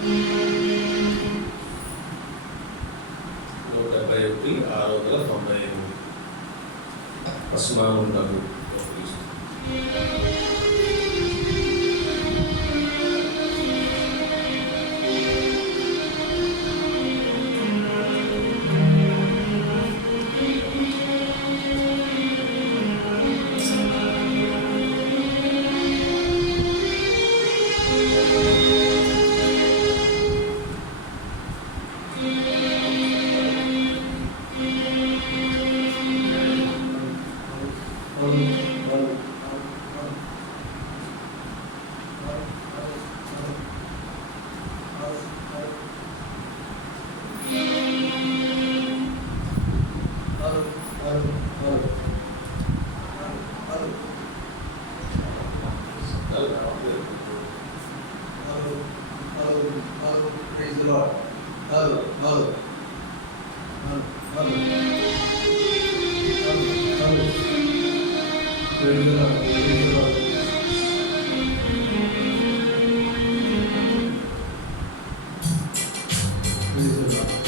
171 అస్మానుండగు Praise the Lord. Hello, hello. Hello. Praise the Lord. Praise the Lord. Praise the Lord.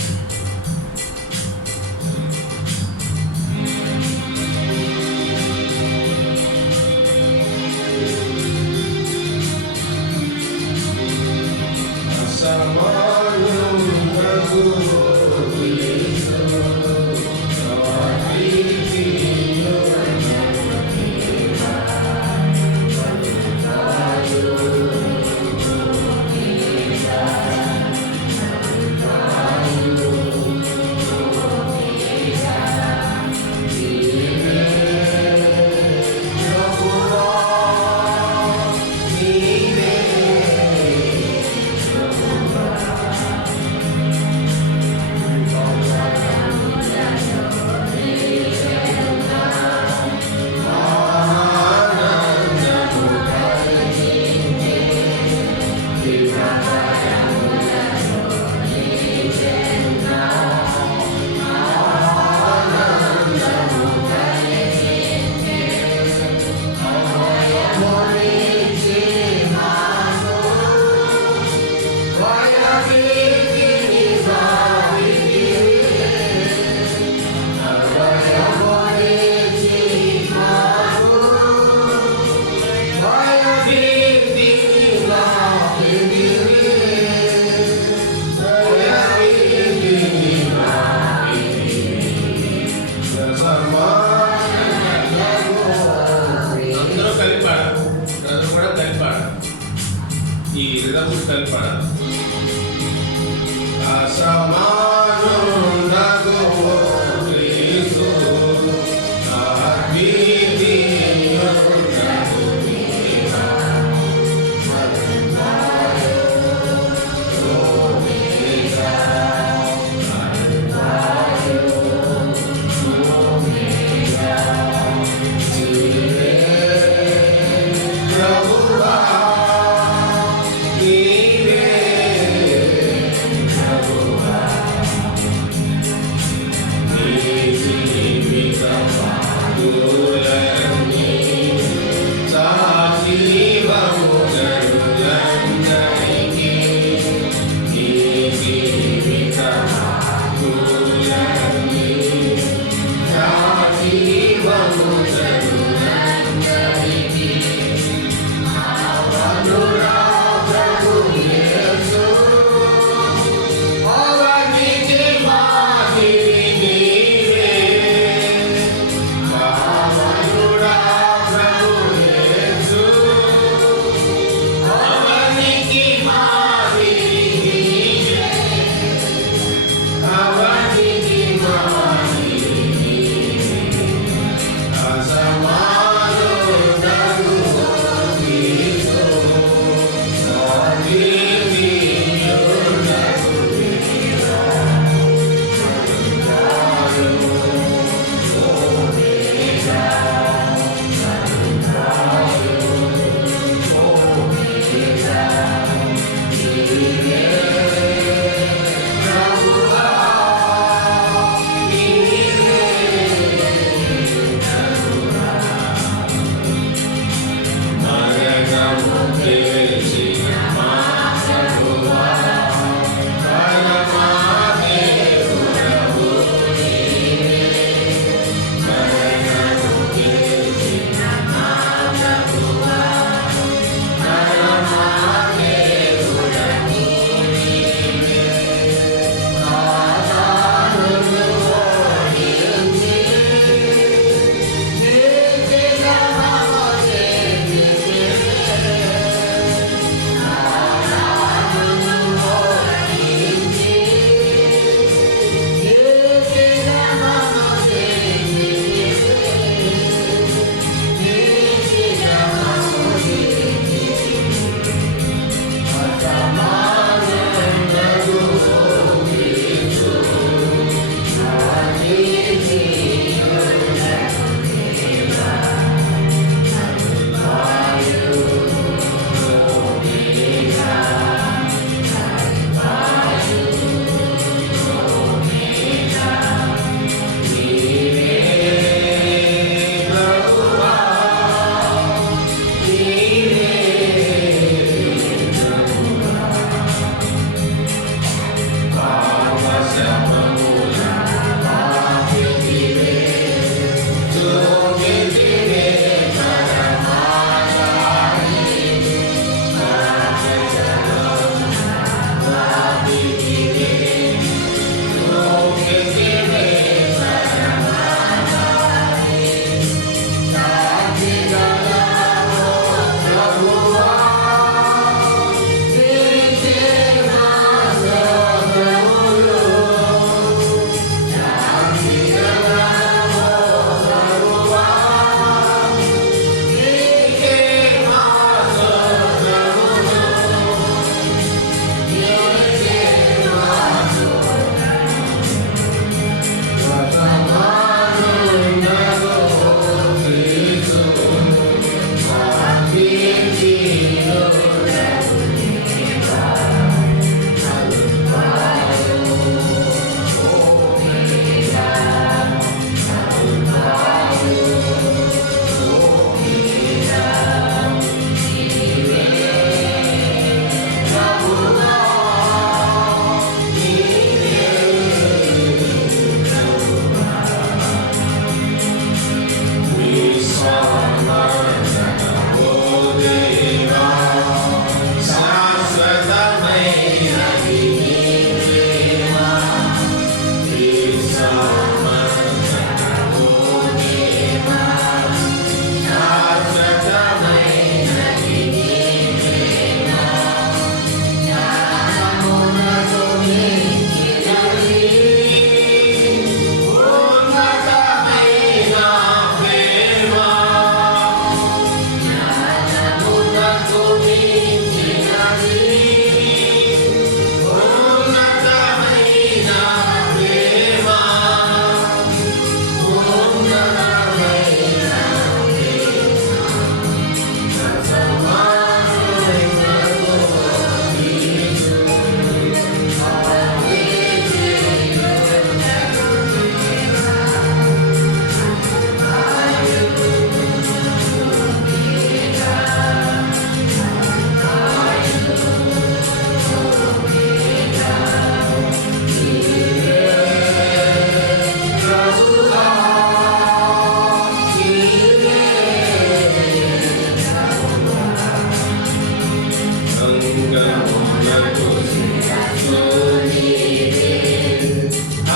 లింగమునకు శిరస్సు నీవే.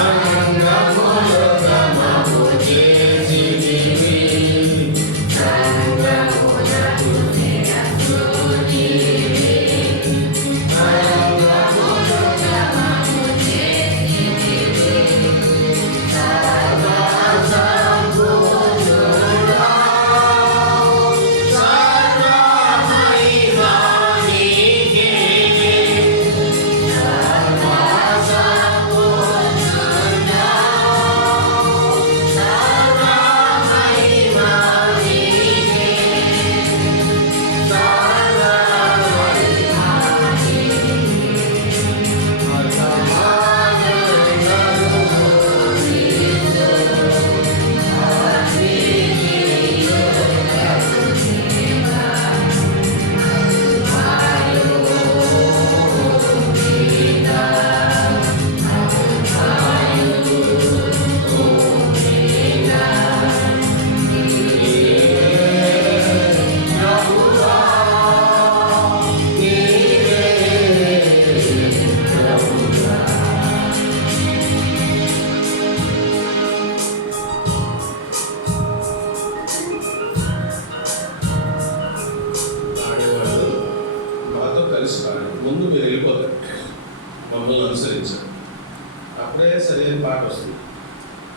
అంగములుగమము చేసితివి. సంగమునకు శిరస్సు నీవే. అంగములుగమము చేసితివి. సర్వసంపూర్ణుడా, సర్వమహిమా నీకే. సర్వసంపూర్ణుడా, సర్వమహిమా నీకే. సర్వమహిమా ఆడేవాళ్ళు మాతో కలిసి పాడండి. ముందు మీరు వెళ్ళిపోతారు, మమ్మల్ని అనుసరించారు, అప్పుడే సరైన పాట వస్తుంది.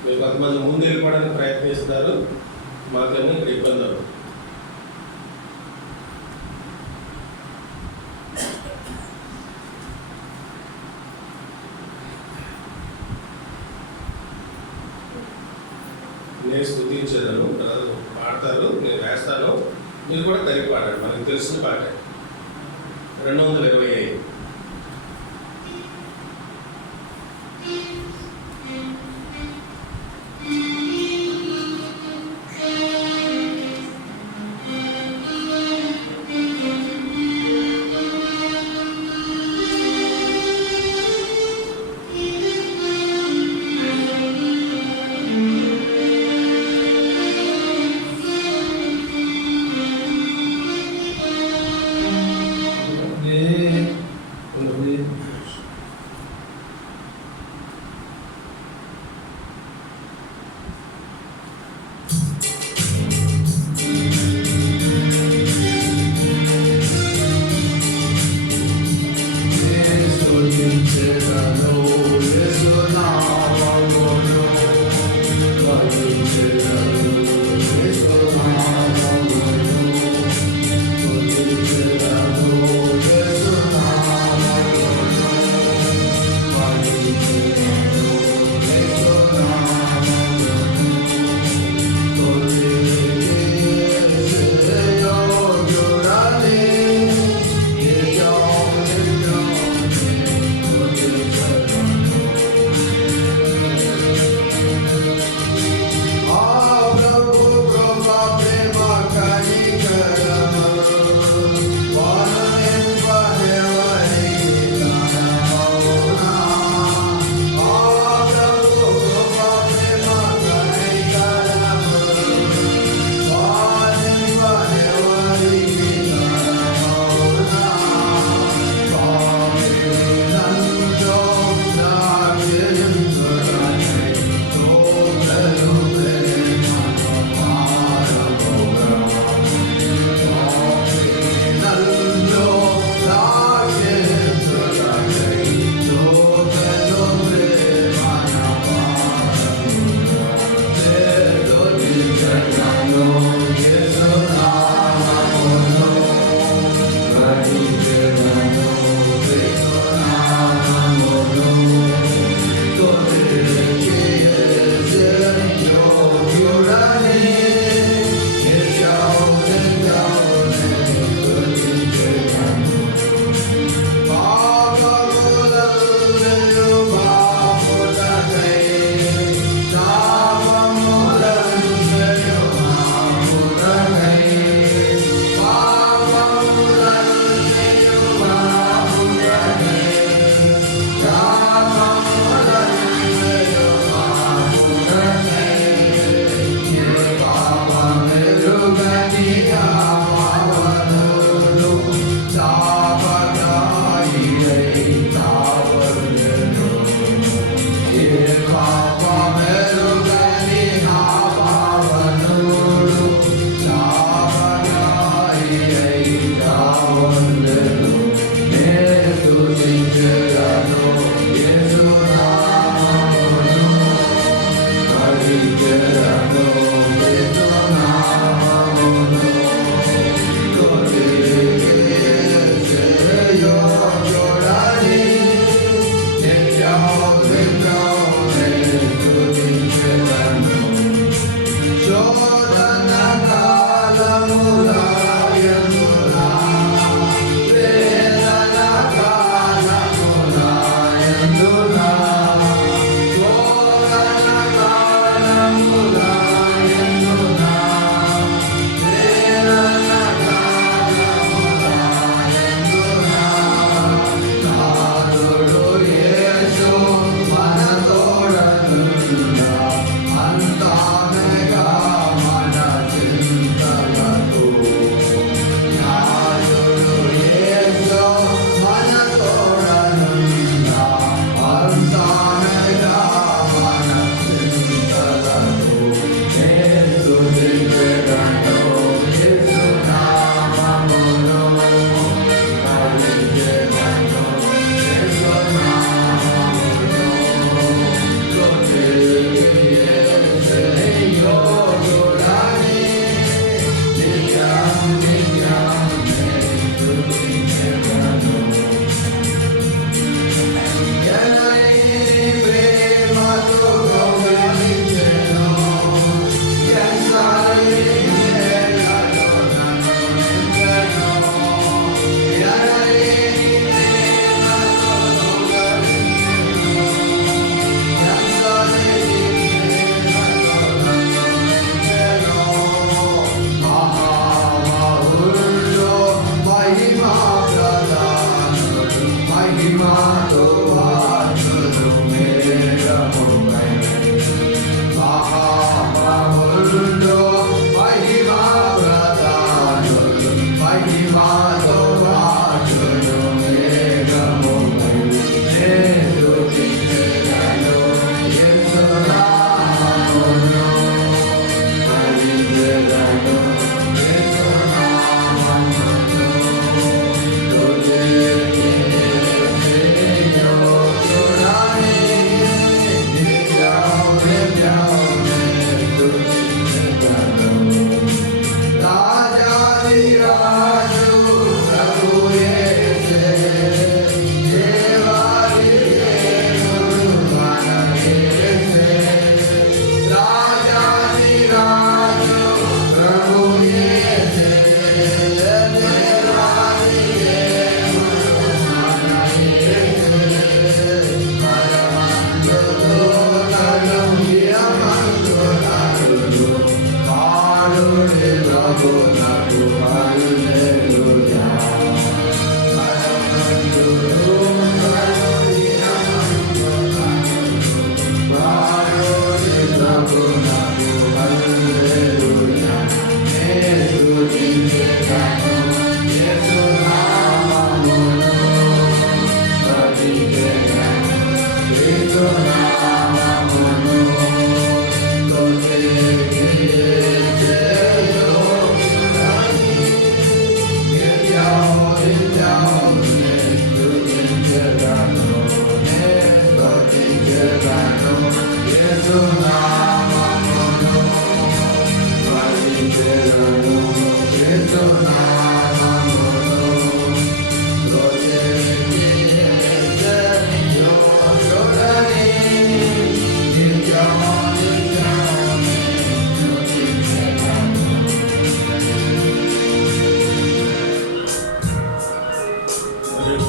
మీరు కొంతమంది ముందు వెళ్ళిపోవడానికి ప్రయత్నిస్తారు, మాకన్నా ఇక్కడ ఇబ్బంది అవుతుంది. నేను స్తుతించేదాను, పాడతారు, నేను వేస్తాను, మీరు కూడా కలిపి పాడండి. మనకు తెలిసిన పాట 225. Yes,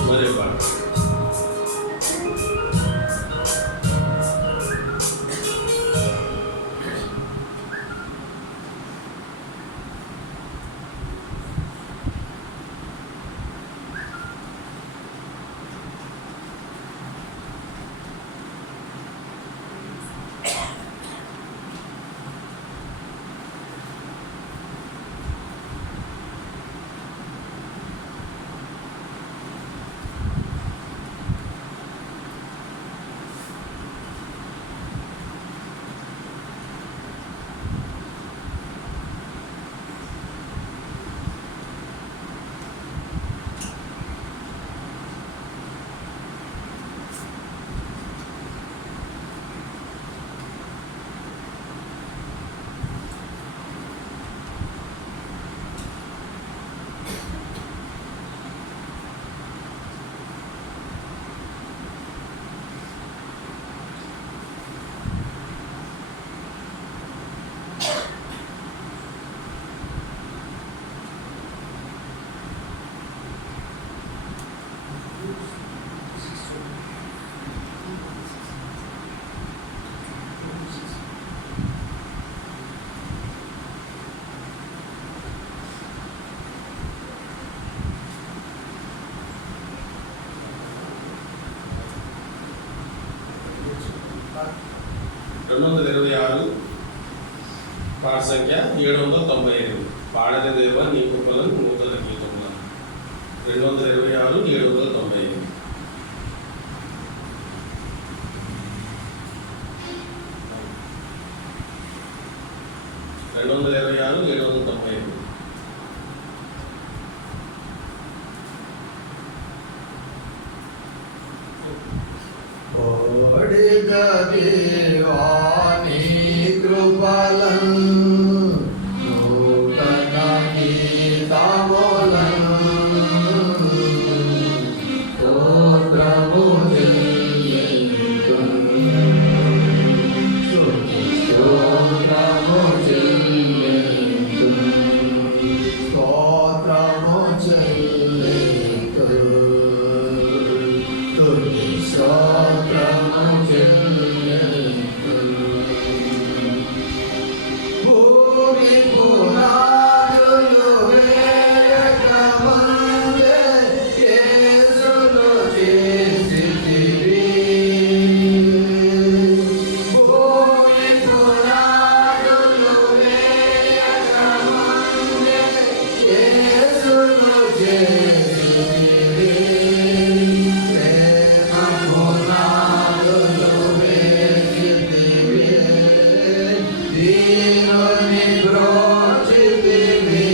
మరే పాట. పాట సంఖ్య 798. పాడని దేవ నీ కృపలను నూతన గీతములను. 226 795. దేవాని కృపలను నూతన గీతములను స్తోత్రము చెల్లింతును. స్తోత్రము చెల్లింతును. స్తోత్రము చెల్లింతును. స్తోత్రము చెల్లింతును. భూమి పునాదులు వేయకముందే యేసును చేసితివి. భూమి పునాదులు వేయకముందే యేసును చేసితివి. ప్రేమ పునాదులు వేసితివి. దీనుని బ్రోచితివి.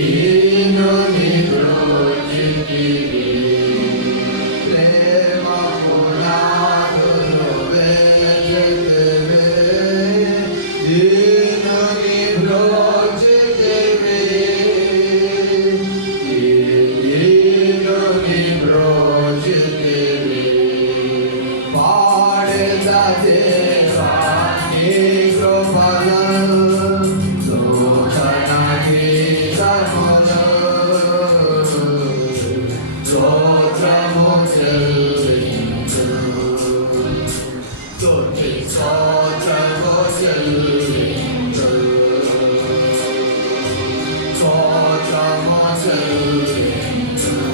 దీనుని బ్రోచితివి. ప్రేమ పునాదులు వేసితివి. దీనుని బ్రోచితివి. దీనుని బ్రోచితివి. పాడెదా దేవా నీ కృపలను నూతన గీతములు. స్తోత్రము చెల్లింతును. స్తోత్రము చెల్లింతును. స్తోత్రము చెల్లింతును.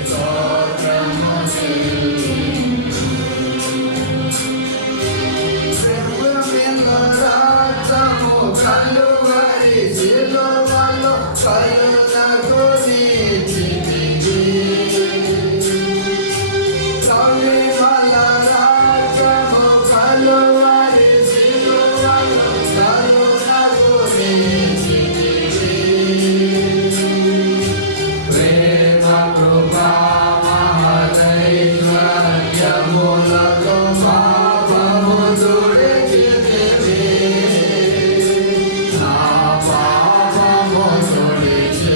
స్తోత్రము చెల్లింతును. రక్తము కలువరి శిలువలో కలునకు నీచితివి. కవిమల రక్తము కలువరి శిలువలో కలునకు నీచితివి. ప్రేమ కృపా మహదైశ్వర్యములతో పాపము తుడిచితివి. నా పాపము తుడిచితివి.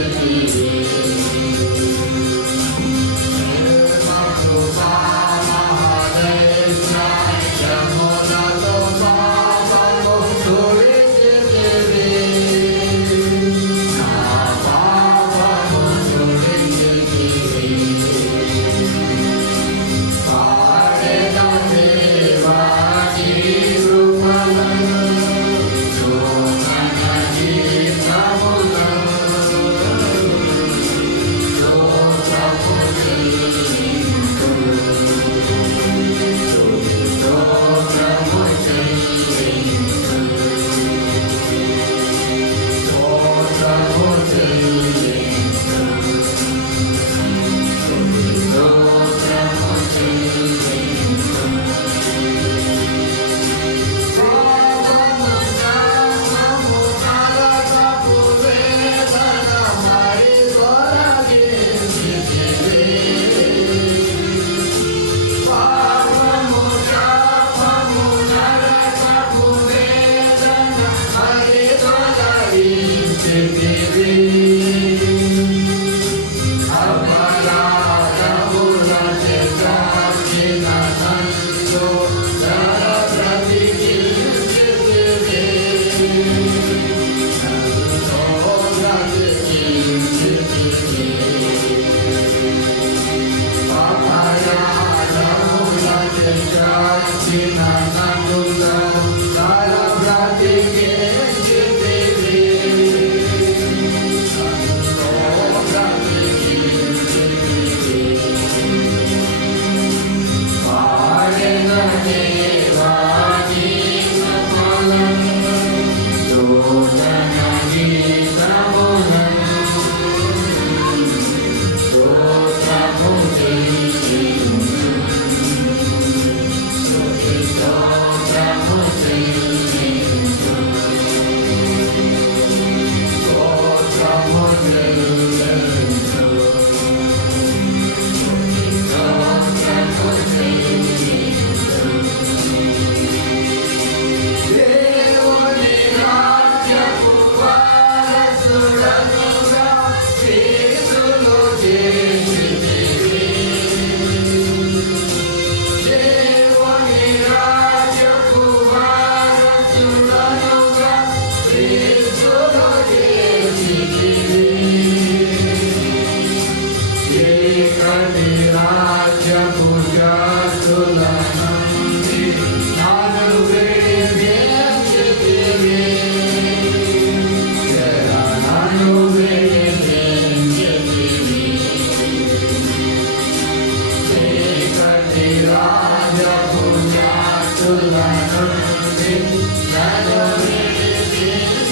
చెల్లించు. స్తోత్రము చెల్లించు. దేవుని రాజ్యపు వారసులనుగా క్రీస్తును చేసితివి. దేవుని రాజ్యపు వారసులనుగా క్రీస్తును చేసితివి. ఏకటి రాజ్యపు శక్తుల నుండి నన్ను విడిపించితివి. నన్ను విడిపించితివి. ఏకటి రాజ్యపు శక్తుల నుండి నన్ను విడిపించితివి.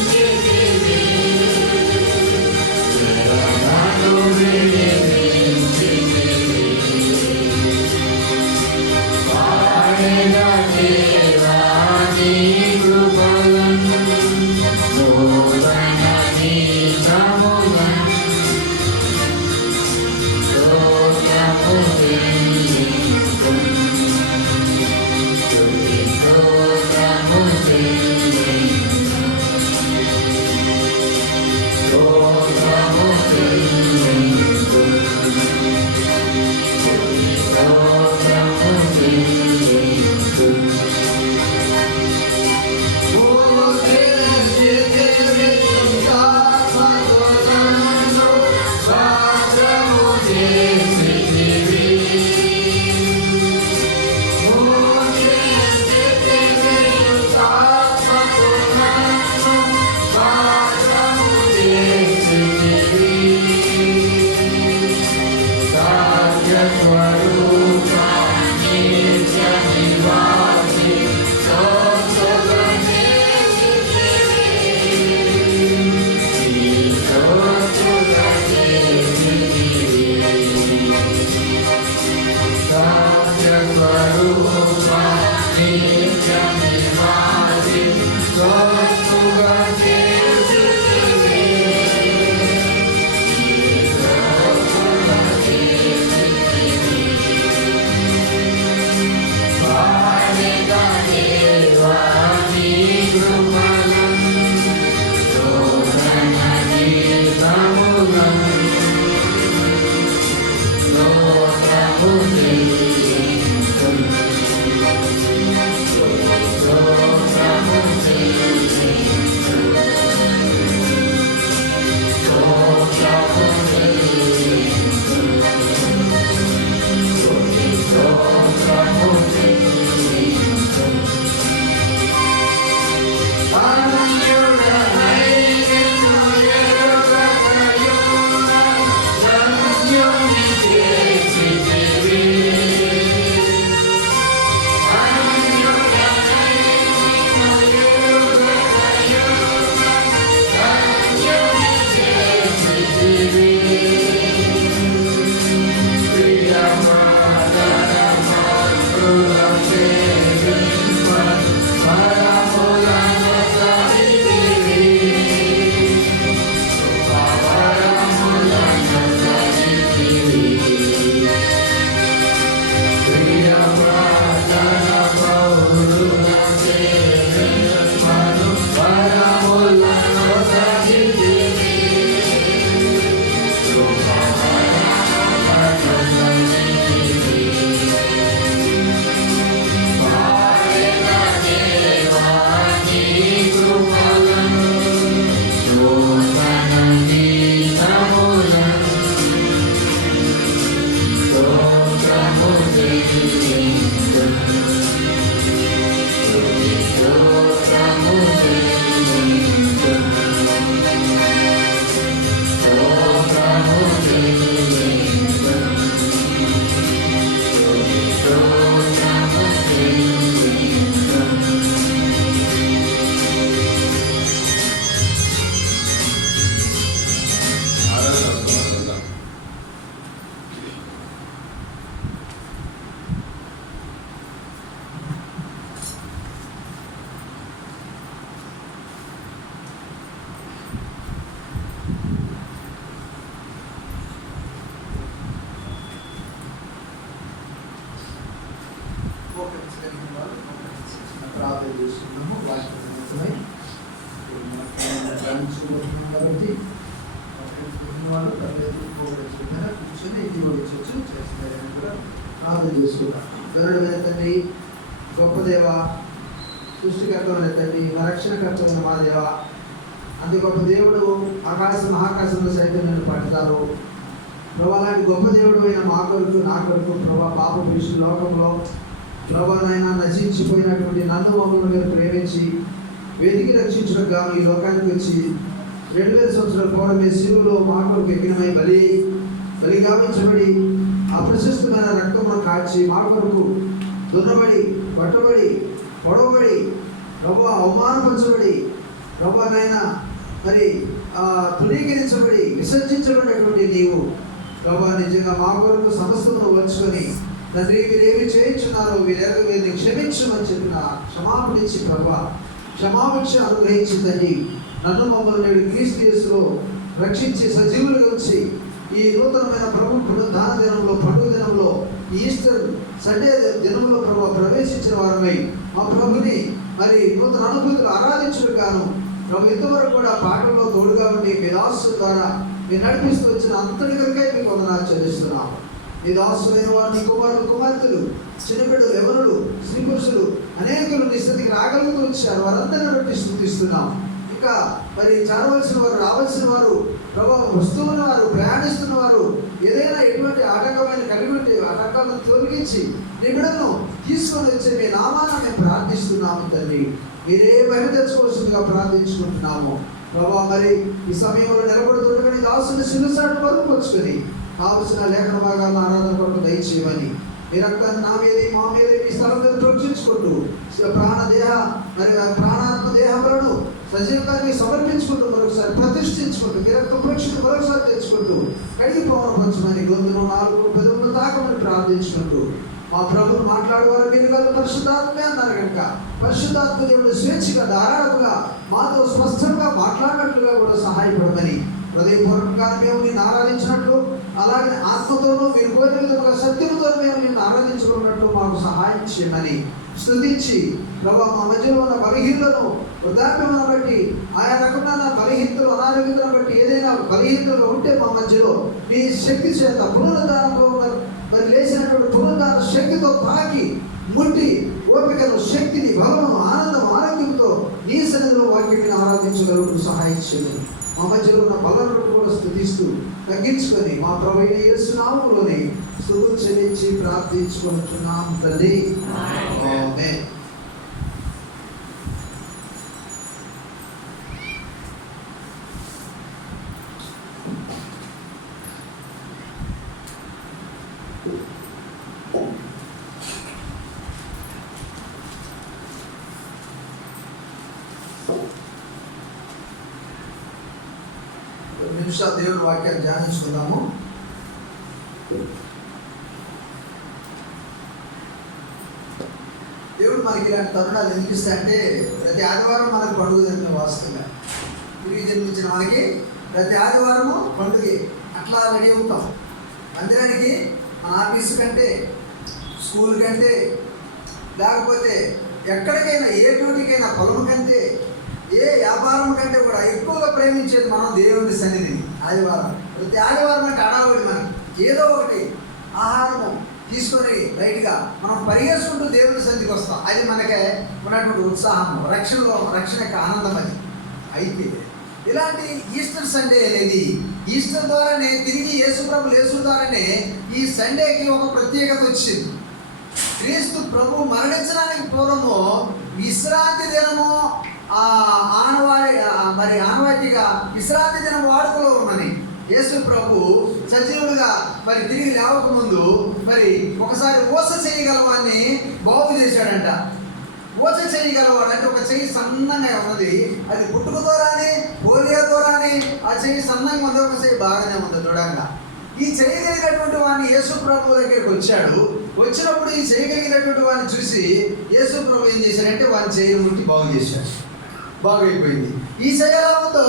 నన్ను విడిపించితివి. పాడిన దేవా నీ కృపలను, నూతన గీతములను, స్తోత్రము చెల్లించు. స్తుతి స్తోత్రము చెల్లించు. స్తోత్రము చెల్లించు. స్తుతి స్తోత్రము చెల్లించు. పూజించితివి శుద్ధాత్మతో స్వాస్థ్యము చేసితివి. పూజించితివి శుద్ధాత్మతో స్వాస్థ్యము చేసితివి. వాళ్ళు కూర్చొని ఇంటికి వచ్చి చేస్తున్నారని కూడా ప్రార్థన చేసుకున్నాం. గరుడమైన తండ్రి, గొప్ప దేవ, సృష్టికర్తమైన తండ్రి, మా రక్షణకర్తమైన మా దేవ, అంత గొప్ప దేవుడు ఆకాశం మహాకాశంలో సైతం నన్ను పడతారు. ప్రభా, అలాంటి గొప్ప దేవుడు అయిన మా కొరకు, నా కొరకు ప్రభా, పాప పురుషు లోకంలో ప్రభా నాయన నశించిపోయినటువంటి నన్ను మమ్మల్ని మీరు ప్రేమించి వెతికి రక్షించడానికి గాను ఈ లోకానికి వచ్చి 2000 సంవత్సరాల పూర్వమే శిలువలో మా కొరకు ఎక్కినమై బలి గావించబడి అప్రశస్తమైన రక్తమును కాచి మా కొరకు దున్నబడి, పట్టబడి, పొడవబడి, ప్రభా అవమానపరచబడి, ప్రభా నాయన మరి తృణీకరించబడి విసర్జించబడినటువంటి నీవు ప్రభా నిజంగా మా కొరకు సమస్తమును వచ్చుకొని తండ్రి వీరేమి చేయించున్నారో వీరిని క్షమించమని చెప్పిన క్షమాపణించి ప్రభా క్షమాభిక్ష అనుగ్రహించి తండ్రి నన్ను మమ్మల్ని నేడు క్రీస్తు యేసులో రక్షించి సజీవులుగా వచ్చి ఈ నూతనమైన ప్రభు పునరుద్ధాన దినంలో, పండుగ దినంలో, ఈస్టర్ సండే దినంలో ప్రభు ప్రవేశించిన వారమై మా ప్రభుని మరి నూతన అనుభూతులు ఆరాధించుడు గాను ప్రభు ఇంతవరకు కూడా పాటల్లో తోడుగా ఉండి మీ దాసు ద్వారా మీరు నడిపిస్తూ వచ్చిన అంతటి కనుకై మీకు వందనాలు చెల్లిస్తున్నాము. నీ దాసులైన వారు, నీ కుమారులు, కుమార్తెలు, చిన్నబిడ్డలు, యవనులు, స్త్రీ పురుషులు అనేకులు నీ స్థితికి రాగలుగుతూ వచ్చారు. వారందరిని బట్టి స్తుతిస్తున్నాం. ఇంకా మరి చేరవలసిన వారు, రావాల్సిన వారు, ప్రభావం వస్తున్న వారు, ప్రయాణిస్తున్న వారు, ఏదైనా ఎటువంటి ఆటంకమైన కలిగి ఉంటే ఆటంకాలను తొలగించి నీ బిడ్డలను తీసుకొని వచ్చే మీ నామాన్ని మేము ప్రార్థిస్తున్నాము తండ్రి. మీరే మహిమ తెచ్చుకోవాల్సిందిగా ప్రార్థించుకుంటున్నాము ప్రభా. మరి ఈ సమయంలో నిలబడుతుండగా నీ దాసుని సిలుసాటు వరకు వచ్చుకొని కావలసిన లేఖన భాగాలను ఆరాధన కొరకు దయచేయమని మీ రక్తాన్ని నా మీద, మా మీద, మీ స్థలం మీద ప్రోక్షించుకుంటూ మరి ప్రాణాత్మ దేహములను సజీవంగా సమర్పించుకుంటూ మరొకసారి ప్రతిష్ఠించుకుంటూ మీ రక్త ప్రోక్షణ మరొకసారి తెచ్చుకుంటూ కడిగి పవనపరచమని గొంతును 4 పెదవులను తాకమని ప్రార్థించుకుంటూ మా ప్రభువు మాట్లాడేవారు మీరు కాదు పరిశుద్ధాత్మే అన్నారు కనుక పరిశుద్ధాత్మ దేవుడు స్వేచ్ఛగా ధారాళముగా మాతో స్పష్టంగా మాట్లాడినట్లుగా కూడా సహాయపడమని హృదయపూర్వకంగా మేము నిన్ను ఆరాధించినట్లు, అలాగే ఆత్మతోనూ మీరు కోరిన విధంగా సత్యంతో మేము నిన్ను ఆరాధించుకున్నట్లు మాకు సహాయం చేయమని స్తుతించి ప్రభా మా మధ్యలో ఉన్న బలహీనలను, వృద్ధాప్యములను బట్టి, ఆయా రకమైన బలహీనతలు, అనారోగ్యతలను బట్టి ఏదైనా బలహీనతలు ఉంటే మా మధ్యలో మీ శక్తి చేత పునరుద్ధానంలో మరి లేచినటువంటి పునరుద్ధాన శక్తితో తాకి ముట్టి ఓపికను, శక్తిని, బలమును, ఆనందం, ఆరోగ్యంతో నీ సన్నిధిలో వాక్యాన్ని ఆరాధించగలుగుతూ సహాయం చేయమని మా మధ్యలో ఉన్న బలను కూడా స్తుతిస్తూ తగ్గించుకొని మా ప్రభువైన యేసు నామములోనే స్తుతులు చెల్లించి ప్రార్థించుకుంటున్నాం తండ్రి. ఆమేన్. నిమిషాలు దేవుని వాక్యాన్ని ధ్యానించుకుందాము. దేవుడు మనకి ఇలాంటి తరుణాలు ఎందుకు ఇస్తాయంటే ప్రతి ఆదివారం మనకు పండుగ జరిగిన వాస్తవంగా తిరిగి జన్మించిన మనకి ప్రతి ఆదివారము పండుగే. అట్లా రెడీ అవుతాం మందిరానికి, మన ఆఫీసు కంటే, స్కూల్ కంటే, లేకపోతే ఎక్కడికైనా ఏ డ్యూటీకైనా, పొలం కంటే, ఏ వ్యాపారం కంటే కూడా ఎక్కువగా ప్రేమించేది మనం దేవుని సన్నిధిని. ఆదివారం ప్రతి ఆదివారం అంటే అడావుడి మనకి ఏదో ఒకటి ఆహారము తీసుకొని రైట్గా మనం పరిగెత్తుకుంటూ దేవుని సన్నిధికి వస్తాం. అది మనకి ఉన్నటువంటి ఉత్సాహం, రక్షణ యొక్క ఆనందం అది. అయితే ఇలాంటి ఈస్టర్ సండే అనేది ఈస్టర్ ద్వారానే తిరిగి యేసు ప్రభు యేసు ద్వారానే ఈ సండేకి ఒక ప్రత్యేకత వచ్చింది. క్రీస్తు ప్రభు మరణించడానికి పూర్వము విశ్రాంతి దినము ఆనవాయితీగా విశ్రాంతి దినం వాడుకలో ఉన్నది. యేసు ప్రభు సజీవులుగా మరి తిరిగి లేవకముందు మరి ఒకసారి ఊస చేయగలవాన్ని బాగు చేశాడంట. ఊస చేయగలవాడు అంటే ఒక చెయ్యి సన్నంగా ఉన్నది, అది పుట్టుక ద్వారానే, పోలియో ద్వారానే ఆ చెయ్యి సన్నంగా ఉంది, ఒక చెయ్యి బాగానే ఉంది దృఢంగా. ఈ చేయగలిగినటువంటి వాడిని యేసు ప్రభు దగ్గరికి వచ్చాడు. వచ్చినప్పుడు ఈ చేయగలిగినటువంటి వాడిని చూసి యేసు ప్రభు ఏం చేశాడంటే వాడిని చెయ్యి ముట్టి బాగు చేశాడు. బాగైపోయింది. ఈ శరీరంతో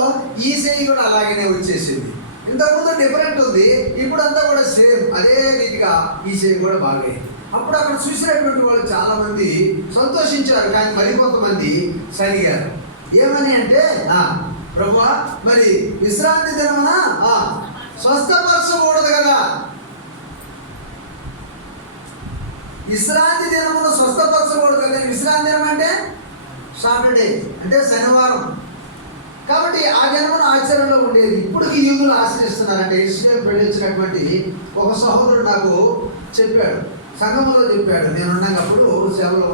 ఈ చెయ్యి కూడా అలాగనే వచ్చేసింది. ఇంతకుముందు డిఫరెంట్ ఉంది, ఇప్పుడు అంతా కూడా సేమ్ అదే రీతిగా ఈ చెయ్యి కూడా బాగైంది. అప్పుడు అక్కడ చూసినటువంటి వాళ్ళు చాలా మంది సంతోషించారు, కానీ మరికొంతమంది సరిగారు. ఏమని అంటే ప్రభువా మరి విశ్రాంతి దినమున స్వస్థపరచకూడదు కదా. విశ్రాంతి దినమును స్వస్థపరచకూడదు కదా. విశ్రాంతి దినం అంటే సాటర్డే, అంటే శనివారం. కాబట్టి ఆ దినమును ఆచరణలో ఉండేది. ఇప్పటికి యూదులు ఆచరిస్తున్నారంటే ఇస్రాయేలు ప్రవేశించినటువంటి ఒక సహోదరుడు నాకు చెప్పాడు, సంఘములో చెప్పాడు. నేను ఉన్నప్పుడు సేవలో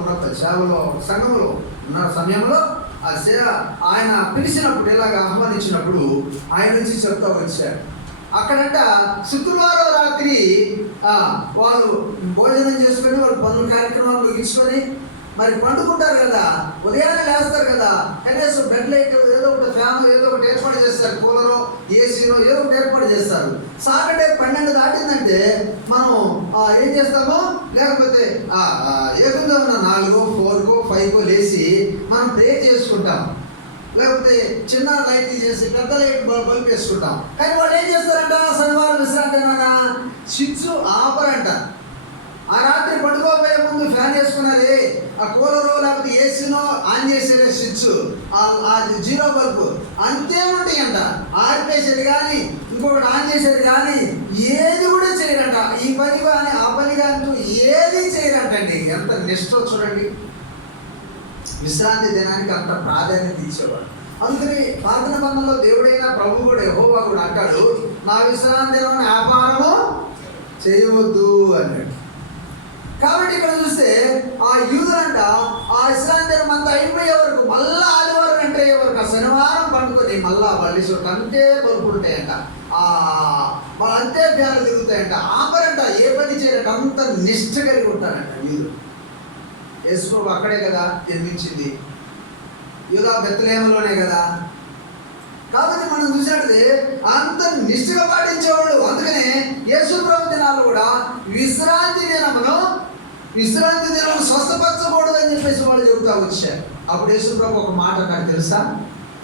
సంఘములో ఉన్న సమయంలో ఆ సేవ ఆయన పిలిచినప్పుడు, ఇలాగ ఆహ్వానించినప్పుడు ఆయన నుంచి చెప్తా వచ్చాడు. అక్కడంట శుక్రవారం రాత్రి వాళ్ళు భోజనం చేసుకొని వాళ్ళు పనుల కార్యక్రమాలు ముగించుకొని మరి పండుకుంటారు కదా, ఉదయాన్నే లేస్తారు కదా, కనీసం బెడ్ లైట్ ఏదో ఒకటి, ఫ్యాన్ ఏదో ఒకటి ఏర్పాటు చేస్తారు, కూలరో ఏసీలో ఏదో ఒకటి ఏర్పాటు చేస్తారు. సాటర్డే 12 దాటిందంటే మనం ఏం చేస్తామో, లేకపోతే ఏదో 4, 4, 5 లేచి మనం ప్రే చేసుకుంటాం, లేకపోతే చిన్న లైట్ తీసేసి పెద్ద లైట్ బల్బ్ వేసుకుంటాం. కానీ వాళ్ళు ఏం చేస్తారంట, శనివారం విశ్రాంతి స్విచ్ ఆపరంట. ఆ రాత్రి పడుకోబోయే ముందు ఫ్యాన్ వేసుకున్నది, ఆ కూలరు లేకపోతే ఏసీనో ఆన్ చేసేది స్విచ్, అది 0 బల్బు అంతే ఉంటాయంట. ఆర్పేసేది కానీ ఇంకొకటి ఆన్ చేసేది కానీ ఏది కూడా చేయరంట. ఈ పని కానీ ఆ పని కానీ ఏది చేయరంటండి. ఎంత నిష్ఠ చూడండి. విశ్రాంతి దినానికి అంత ప్రాధాన్యత ఇచ్చేవాడు. అందుకని పాత నిబంధనలో దేవుడైన ప్రభు కూడా యెహోవా కూడా అంటాడు, నా విశ్రాంతి దినం వ్యాపారము చేయవద్దు అన్నాడు. కాబట్టి ఇక్కడ చూస్తే ఆ యూదులంట ఆ విశ్రాంతి దినం అంతా అయిపోయే వరకు, మళ్ళా ఆదివారం ఎంటర్ అయ్యే వరకు, ఆ శనివారం పండుకొని మళ్ళా వాళ్ళు అంతే కొనుక్కుంటాయంట, వాళ్ళు అంతే ఫ్యాన్లు తిరుగుతాయంట, ఆపరంట, ఏ పని చేయరంట. అంత నిష్ఠ కలిగి ఉంటారంట యూదులు. యేసు అక్కడే కదా జన్మించింది, యూదా బెత్లెహేములోనే కదా. కాబట్టి మనం చూసినట్లయితే అంత నిష్ఠగా పాటించేవాళ్ళు. అందుకనే యేసు ప్రభు దినాలు కూడా విశ్రాంతి దినము స్వస్థపరచకూడదు అని చెప్పేసి వాళ్ళు చెబుతా వచ్చారు. అప్పుడు యేసు ప్రభు ఒక మాట నాకు తెలుసా,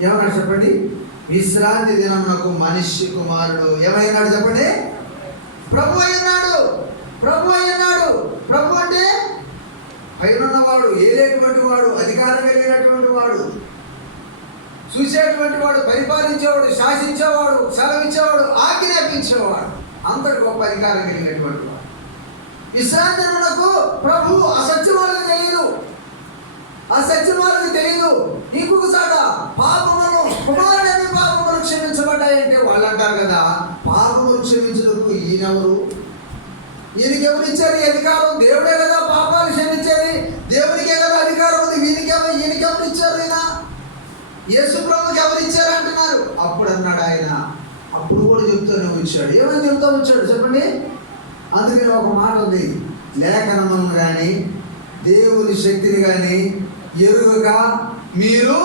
ఏమన్నాడు చెప్పండి? విశ్రాంతి దినమునకు మనిషి కుమారుడు ఏమైనాడు చెప్పండి? ప్రభు అయినాడు. ప్రభు అంటే పైనున్నవాడు, ఏలేటువంటి వాడు, అధికారం కలిగినటువంటి వాడు, చూసేటువంటి వాడు, పరిపాలించేవాడు, శాసించేవాడు, సెలవిచ్చేవాడు, ఆజ్ఞాపించేవాడు, అంతటి గొప్ప అధికారం కలిగినటువంటి వాడు. విశ్రాంతినకు ప్రభు అసత్యం వాళ్ళకి తెలియదు. ఇంకొక సాట పాపములు కుమారుడని పాపములు క్షమించబడ్డాయంటే వాళ్ళు అంటారు కదా, పాపములు క్షమించడానికి ఈయనెవరు? ఈయనకి ఎవరు ఇచ్చారు ఈ అధికారం? దేవుడే కదా పాపాలు క్షమించేది, దేవునికే కదా అధికారం ఉంది. ఈయనకి ఎవరు ఇచ్చారు? ఈయన యేసు ప్రభుకి ఎవరు ఇచ్చారు అంటున్నారు. అప్పుడు అన్నాడు ఆయన, అప్పుడు కూడా చెప్తూనే వచ్చాడు. ఏమని చెప్తా వచ్చాడు చెప్పండి? అందుకని ఒక మాట ఉంది, లేఖనములను కానీ దేవుని శక్తిని కానీ ఎరుగగా మీరు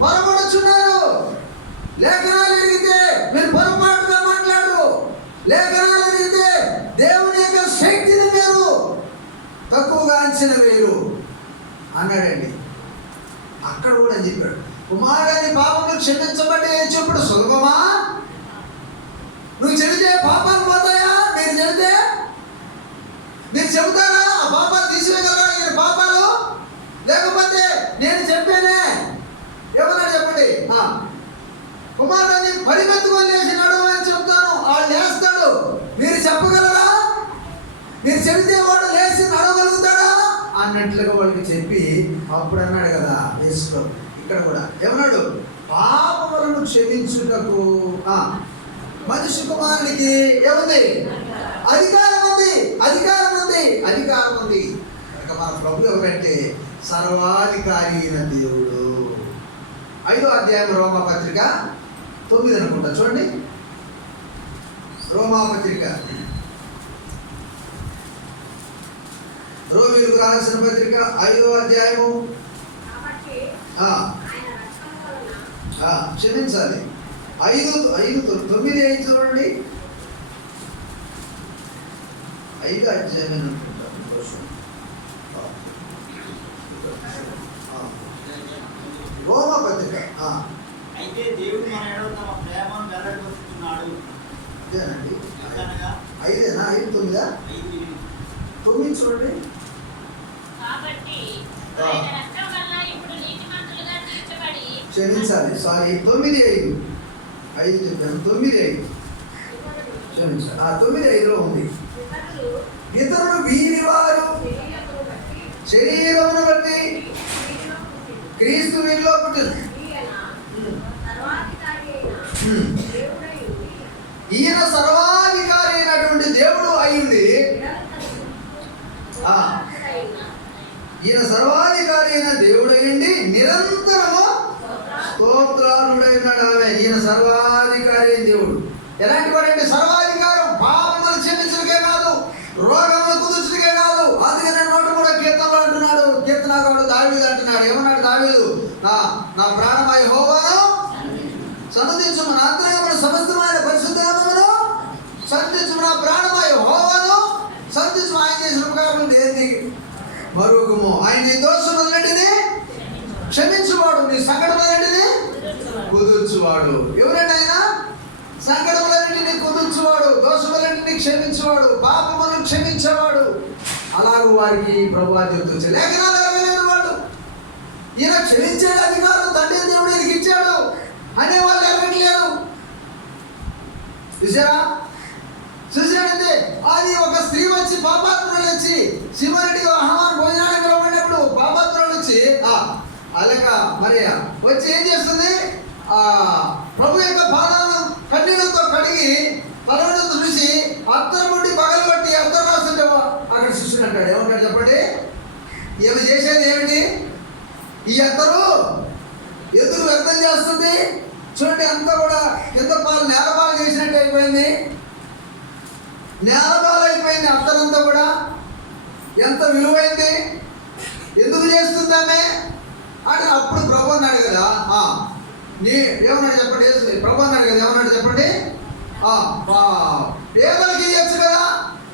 పొరపడుచున్నారు. లేఖనాలు ఎరిగితే మీరు పొరపాటుగా మాట్లాడరు. లేఖనాలు ఎరిగితే దేవుని యొక్క శక్తిని మీరు తక్కువగా అంచనా వేయరు అన్నాడండి. అక్కడ కూడా చెప్పాడు, కుమారుని పాపములు క్షమించబడి చెప్పుడు సులభమా? నువ్వు చెబితే పాపాలు పోతాయా? మీరు చెబుతారా ఆ పాపాలు తీసివేయగలరా ఈయన పాపాలు? లేకపోతే నేను చెప్పానే ఏమన్నాడు చెప్పండి? కుమారుని పరిమెత్తుకొని లేచినాడు అని చెప్తాను, వాడు లేస్తాడు. మీరు చెప్పగలరా? మీరు చెబితే వాడు లేచి నడవగలుగుతాడా అన్నట్లుగా వాళ్ళకి చెప్పి అప్పుడు అన్నాడు కదా యేసు. ఇక్కడ కూడా ఏమన్నాడు? పాపములను క్షమించుటకు మనిషి కుమారునికి ఏముంది? అధికారం ఉంది. కనుక మన ప్రభు ఎవరంటే సర్వాధికారి అయిన దేవుడు. 5వ అధ్యాయం రోమాపత్రిక 9 అనుకుంటా చూడండి. రోమాపత్రిక, రోమీయులకు రాసిన పత్రిక 5వ అధ్యాయము, క్షమించాలి 5:9 చూడండి. 5వ అధ్యాయం అనుకుంటా. రోమపత్రిక అయితే దేవుడు మన ఎడల తమ ప్రేమను వెల్లడిపరుచుతున్నాడు. ఇదేనండి. అనగా 5 9 9 చూడండి. కాబట్టి ఆయన రక్తం వల్ల ఇప్పుడు నీతిమంతులుగా తీర్చబడి, క్షమించాలి 9:5 చెప్పాను 9:5 క్షమించాలి. 9:5 ఉంది. ఇతరులు ఇతరులు వీరి వారు శరీరమును బట్టి శరీరమును బట్టి వీరిలో పుట్టిన క్రీస్తు వీరిలో పుట్టింది. ఈయన సర్వాధికారి అయిన ఈయన సర్వాధికారి అయినటువంటి దేవుడై ఉండి దేవుడు అయ్యింది. ఆ. ఈయన సర్వాధికారి అయిన దేవుడు అయ్యింది, నిరంతరము స్తోత్రాలుడైనాడు. ఆమె ఈయన సర్వాధికారి అయిన దేవుడు. ఎలాంటి వాడంటే సర్వాధికారం పాపములు క్షమించడమే కాదు, రోగములు కుదుర్చడమే కాదు. అందుకనే నోట కూడా కీర్తనలు అంటున్నాడు. కీర్తనకారుడు దావీదు అంటున్నాడు. ఏమన్నాడు దావీదు? నా ప్రాణమా యెహోవాను సన్నదించుము, నా అంతరంగమున సమస్తమైన పరిశుద్ధ నామమును సన్నదించుము. నా ప్రాణమా యెహోవాను సన్నదించుము. ఆయన చేసిన ఉపకారములు దేన్ని మరొకము. ఆయన నీ దోషములన్నిటినీ క్షమించువాడు, నీ సంకటములన్నిటినీ కుదుర్చువాడు. ఎవరంటే ఆయన? సంకటములన్నిటినీ కుదుర్చువాడు, దోషములన్నిటినీ క్షమించువాడు, పాపములను క్షమించేవాడు. అలాగూ వారికి ప్రభువా చెబుతూ లేఖనాలు ఎరగలేని వాడు. ఈయన క్షమించే అధికారం తండ్రి దేవుడు ఈయనకి ఇచ్చాడు అనేవాళ్ళు ఎరగట్లేరు. చూసాడంటే అది ఒక స్త్రీ వచ్చి పాపాత్మురాలు వచ్చి శివరెడ్డి హనుమాన్ భోజనానికి వెళ్ళినప్పుడు పాపాత్మురాలు వచ్చి అలాగ మరి వచ్చి ఏం చేస్తుంది? ప్రభు యొక్క పాదాలను కన్నీళ్లతో కడిగి పలవడంతో చూసి అత్తరు ముట్టి పగలు కొట్టి అత్తరు రాస్తుంటే అక్కడ శిష్యుడు అంటాడు. ఏమంటాడు చెప్పండి? ఈమె చేసేది ఏమిటి? ఈ అత్తరు ఎదురు వ్యర్థం చేస్తుంది. చూడండి, అంతా కూడా కింద పాలు నేలపాలు చేసినట్టు అయిపోయింది. నేలపాలు అయిపోయింది అత్తరంతా కూడా. ఎంత విలువైంది, ఎందుకు చేస్తుంది ఆమె అంటే అప్పుడు ప్రభు అన్నాడు కదా, ఏమన్నాడు చెప్పండి? ప్రభు అన్నాడు కదా, ఏమన్నాడు చెప్పండి? పేదలకి ఇవ్వచ్చు కదా,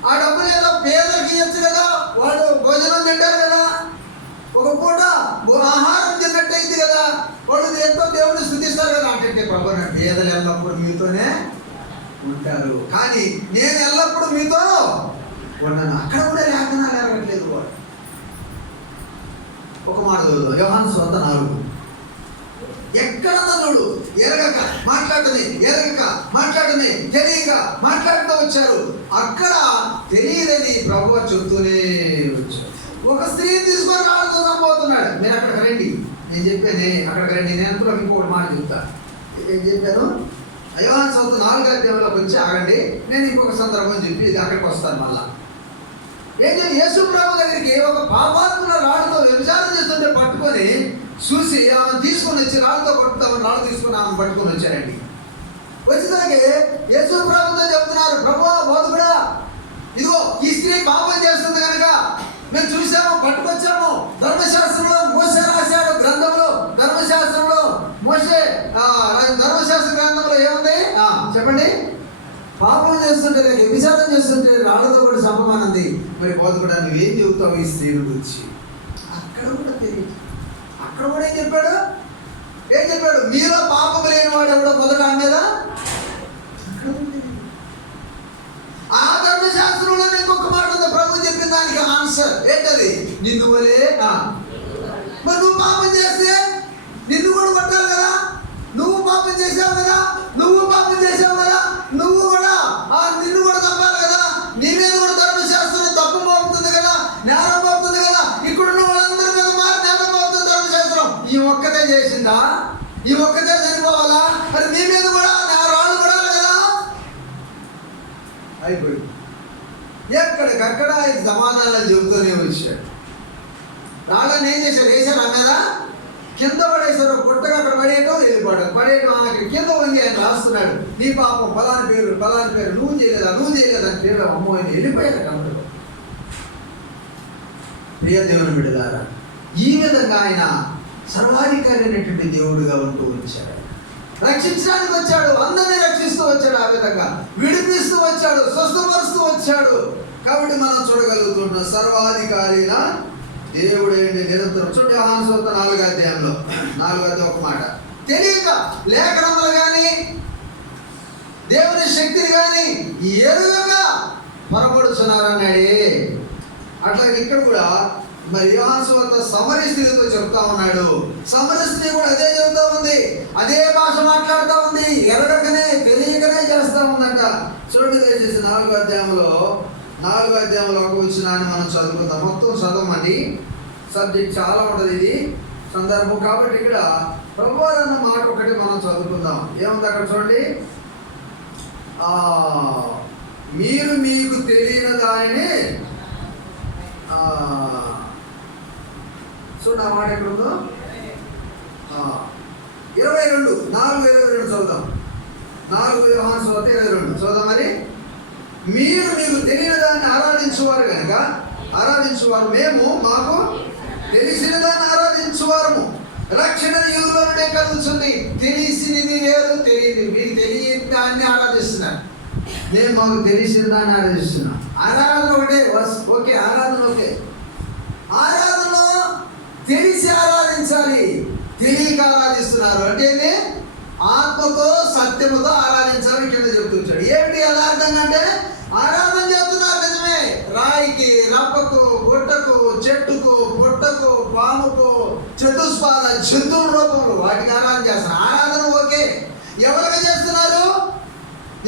ఆ డబ్బు లేదా పేదలకి ఇవ్వచ్చు కదా, వాళ్ళు భోజనం తింటారు కదా, ఒక పూట ఆహారం తిన్నట్టయింది కదా, వాళ్ళు ఎంతో దేవుడిని స్థుతిస్తారు కదా అంటే ప్రభు అన్నాడు పేదలు ఎల్లప్పుడూ మీతోనే ఉంటారు, కానీ నేను ఎల్లప్పుడూ మీతో ఉన్నాను. అక్కడ కూడా లేఖనాలు ఎరగట్లేదు వాడు. ఒక మాట చదువు, యోహాను సువార్త 4. ఎక్కడ చూడు ఎరగక మాట్లాడటమే తెలియక మాట్లాడుతూ వచ్చారు. అక్కడ తెలియదని ప్రభువు చెప్తూనే వచ్చారు. ఒక స్త్రీని తీసుకొని రాళ్ళతో చంపబోతున్నాడు. నేను అక్కడికి రండి, నేను చెప్పాను అక్కడికి రండి. నేను అందులో ఇంకొకటి మాట చెప్తా. ఏం చెప్పాను? యోహాను సువార్త 4వ అధ్యాయంలోకి వచ్చి ఆగండి, నేను ఇంకొక సందర్భం చెప్పి ఇది అక్కడికి వస్తాను. మళ్ళా ఏం చెప్పి యేసు ప్రభు దగ్గరికి ఒక పాపాత్ముల రాళ్ళతో వ్యభిచారం చేస్తుంటే పట్టుకొని చూసి ఆమె తీసుకొని వచ్చి రాళ్ళతో కొట్టుతామని రాళ్ళు తీసుకొని ఆమె పట్టుకొని వచ్చారండి. వచ్చినాకే యేసు ప్రభుతో చెప్తున్నారు, ప్రభువా బోధకుడా, ఇదిగో ఈ స్త్రీ పాపం చేస్తుంది కనుక మేము చూసాము, పట్టుకొచ్చాము. ధర్మశాస్త్రంలో మోసే రాశాడు గ్రంథంలో, ధర్మశాస్త్రంలో ధర్మశాస్త్ర గ్రంథంలో ఏముంది చెప్పండి? పాపం చేస్తుంటే వ్యభిచారం చేస్తుంటే రాళ్ళతో కూడా చంపమన్నది. మరి బోధకుడా నువ్వేం చెబుతావు ఈ స్త్రీల గురించి? అక్కడ కూడా తెలియదు. అక్కడ కూడా ఏం చెప్పాడు? మీలో పాపం లేని వాడు ఎవడో మొదట మీద ఆ ధర్మశాస్త్రంలో ఇంకొక మాట ఉంది. ప్రభు చెప్పిన దానికి ఆన్సర్ ఏంటది? నిన్ను వలే మరి నువ్వు పాపం చేస్తే నిన్ను కూడా కొట్టాలి కదా. నువ్వు పాపం చేసావు కదా, నువ్వు కూడా నిన్ను కూడా తప్పాలి కదా. నీ మీద కూడా ధర్మశాస్త్రం తప్పు మోపుతుంది కదా, నేరం మోపుతుంది కదా. ఇక్కడున్న వాళ్ళందరి మీద మారి నేరం మోపుతుంది ధర్మశాస్త్రం. ఈ ఒక్కతే చేసిందా? ఈ ఒక్కతే చనిపోవాలా? మరి నీ మీద కూడా రాళ్ళు పడాలి కదా. అయిపోయింది. ఎక్కడికక్కడ ఇది సమాధానాలు చెబుతూనే వచ్చాడు. రాళ్ళని ఏం చేశారు? వేశారు ఆ మీద కింద పడేశారు. కొట్టగా అక్కడ పడేయటం అక్కడ కింద వంగి ఆయన రాస్తున్నాడు. నీ పాపం ఫలాని పేరు నువ్వు చేయలేదా అని పేరు అమ్మో అని వెళ్ళిపోయాడు కమలో. ప్రియ దేవుని బిడ్డలారా, ఈ విధంగా ఆయన సర్వాధికారి అయినటువంటి దేవుడుగా ఉంటూ వచ్చాడు. రక్షించడానికి వచ్చాడు, అందరినీ రక్షిస్తూ వచ్చాడు, ఆ విధంగా విడిపిస్తూ వచ్చాడు, స్వస్థపరుస్తూ వచ్చాడు. కాబట్టి మనం చూడగలుగుతున్నాం సర్వాధికారి అయిన దేవుడేంటి నిరంతరం. చూడండి యోహాను సువార్త 4వ అధ్యాయంలో 4వ అధ్యాయం ఒక మాట. తెలియక లేఖనములు కానీ దేవుని శక్తిని కానీ ఎరుగక పొరపడుచున్నారన్నాడే. అట్లాగే ఇక్కడ కూడా మరి యోహాను సువార్త సమరీ స్త్రీతో చెప్తా ఉన్నాడు. సమరీ స్త్రీ కూడా అదే చెబుతా ఉంది, అదే భాష మాట్లాడుతూ ఉంది. ఎరగకనే తెలియకనే చేస్తూ ఉందంట. చూడండి దయచేసి 4వ అధ్యాయంలో ఒక వచనాన్ని మనం చదువుకుందాం. మొత్తం చదవమండి, సబ్జెక్ట్ చాలా ఉంటుంది ఇది సందర్భం కాబట్టి. ఇక్కడ ప్రభువారు అన్న మాట ఒకటి మనం చదువుకుందాం. ఏముంది అక్కడ చూడండి. మీరు మీకు తెలియని దానిని చూడండి. ఆ మాట ఎక్కడ ఉందో 22 4:22 చదువుదాం. 4 యోహాను సువార్త 22 చదువుదాం. మరి మీరు మీకు తెలియని దాన్ని ఆరాధించువారు కనుక ఆరాధించువారు మేము మాకు తెలిసిన దాన్ని ఆరాధించువారము. రక్షణ యుగంలో నుండే కలుగుతుంది. తెలిసినది లేదు, తెలియదు. మీకు తెలియని దాన్ని ఆరాధిస్తున్నారు, మేము మాకు తెలిసిన దాన్ని ఆరాధిస్తున్నాం. ఆరాధన ఒకటే, ఓకే, ఆరాధన ఓకే. ఆరాధనలో తెలిసి ఆరాధించాలి, తెలియక ఆరాధిస్తున్నారు అంటే ఆత్మతో సత్యముతో ఆరాధించాలని కింద చెప్తుంటాడు. ఏమిటి యథార్థం అంటే ఆరాధన చేస్తున్నారు నిజమే, రాయికి, రప్పకు, గుట్టకు, చెట్టుకు, పుట్టకు, పాముకు, చతుస్పాద జంతువుల రూపంలో వాటికి ఆరాధన చేస్తున్నారు. ఆరాధన ఓకే, ఎవరికి చేస్తున్నారు?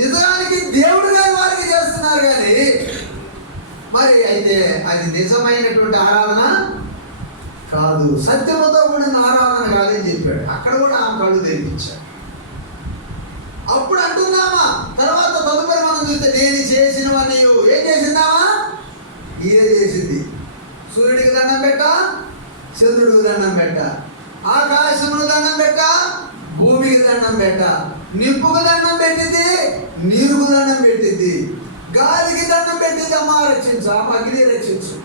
నిజానికి దేవుడు గారి వారికి చేస్తున్నారు. కానీ మరి అయితే అది నిజమైనటువంటి ఆరాధన కాదు, సత్యముతో కూడిన ఆరాధన కాదని చెప్పాడు. అక్కడ కూడా ఆ కళ్ళు తెరిపించాడు. అప్పుడు అంటున్నామా, తర్వాత తదుపరి మనం చూస్తే నేను చేసినవన్నీ ఏం చేసిందామా? ఇదే చేసింది. సూర్యుడికి దండం పెట్ట, చంద్రుడికి దండం పెట్ట, ఆకాశమును దండం పెట్ట, భూమికి దండం పెట్ట, నిప్పుకు దండం పెట్టింది, నీరుకు దండం పెట్టింది, గాలికి దండం పెట్టింది. అమ్మ రక్షించు, అమ్మ అగ్ని రక్షించు,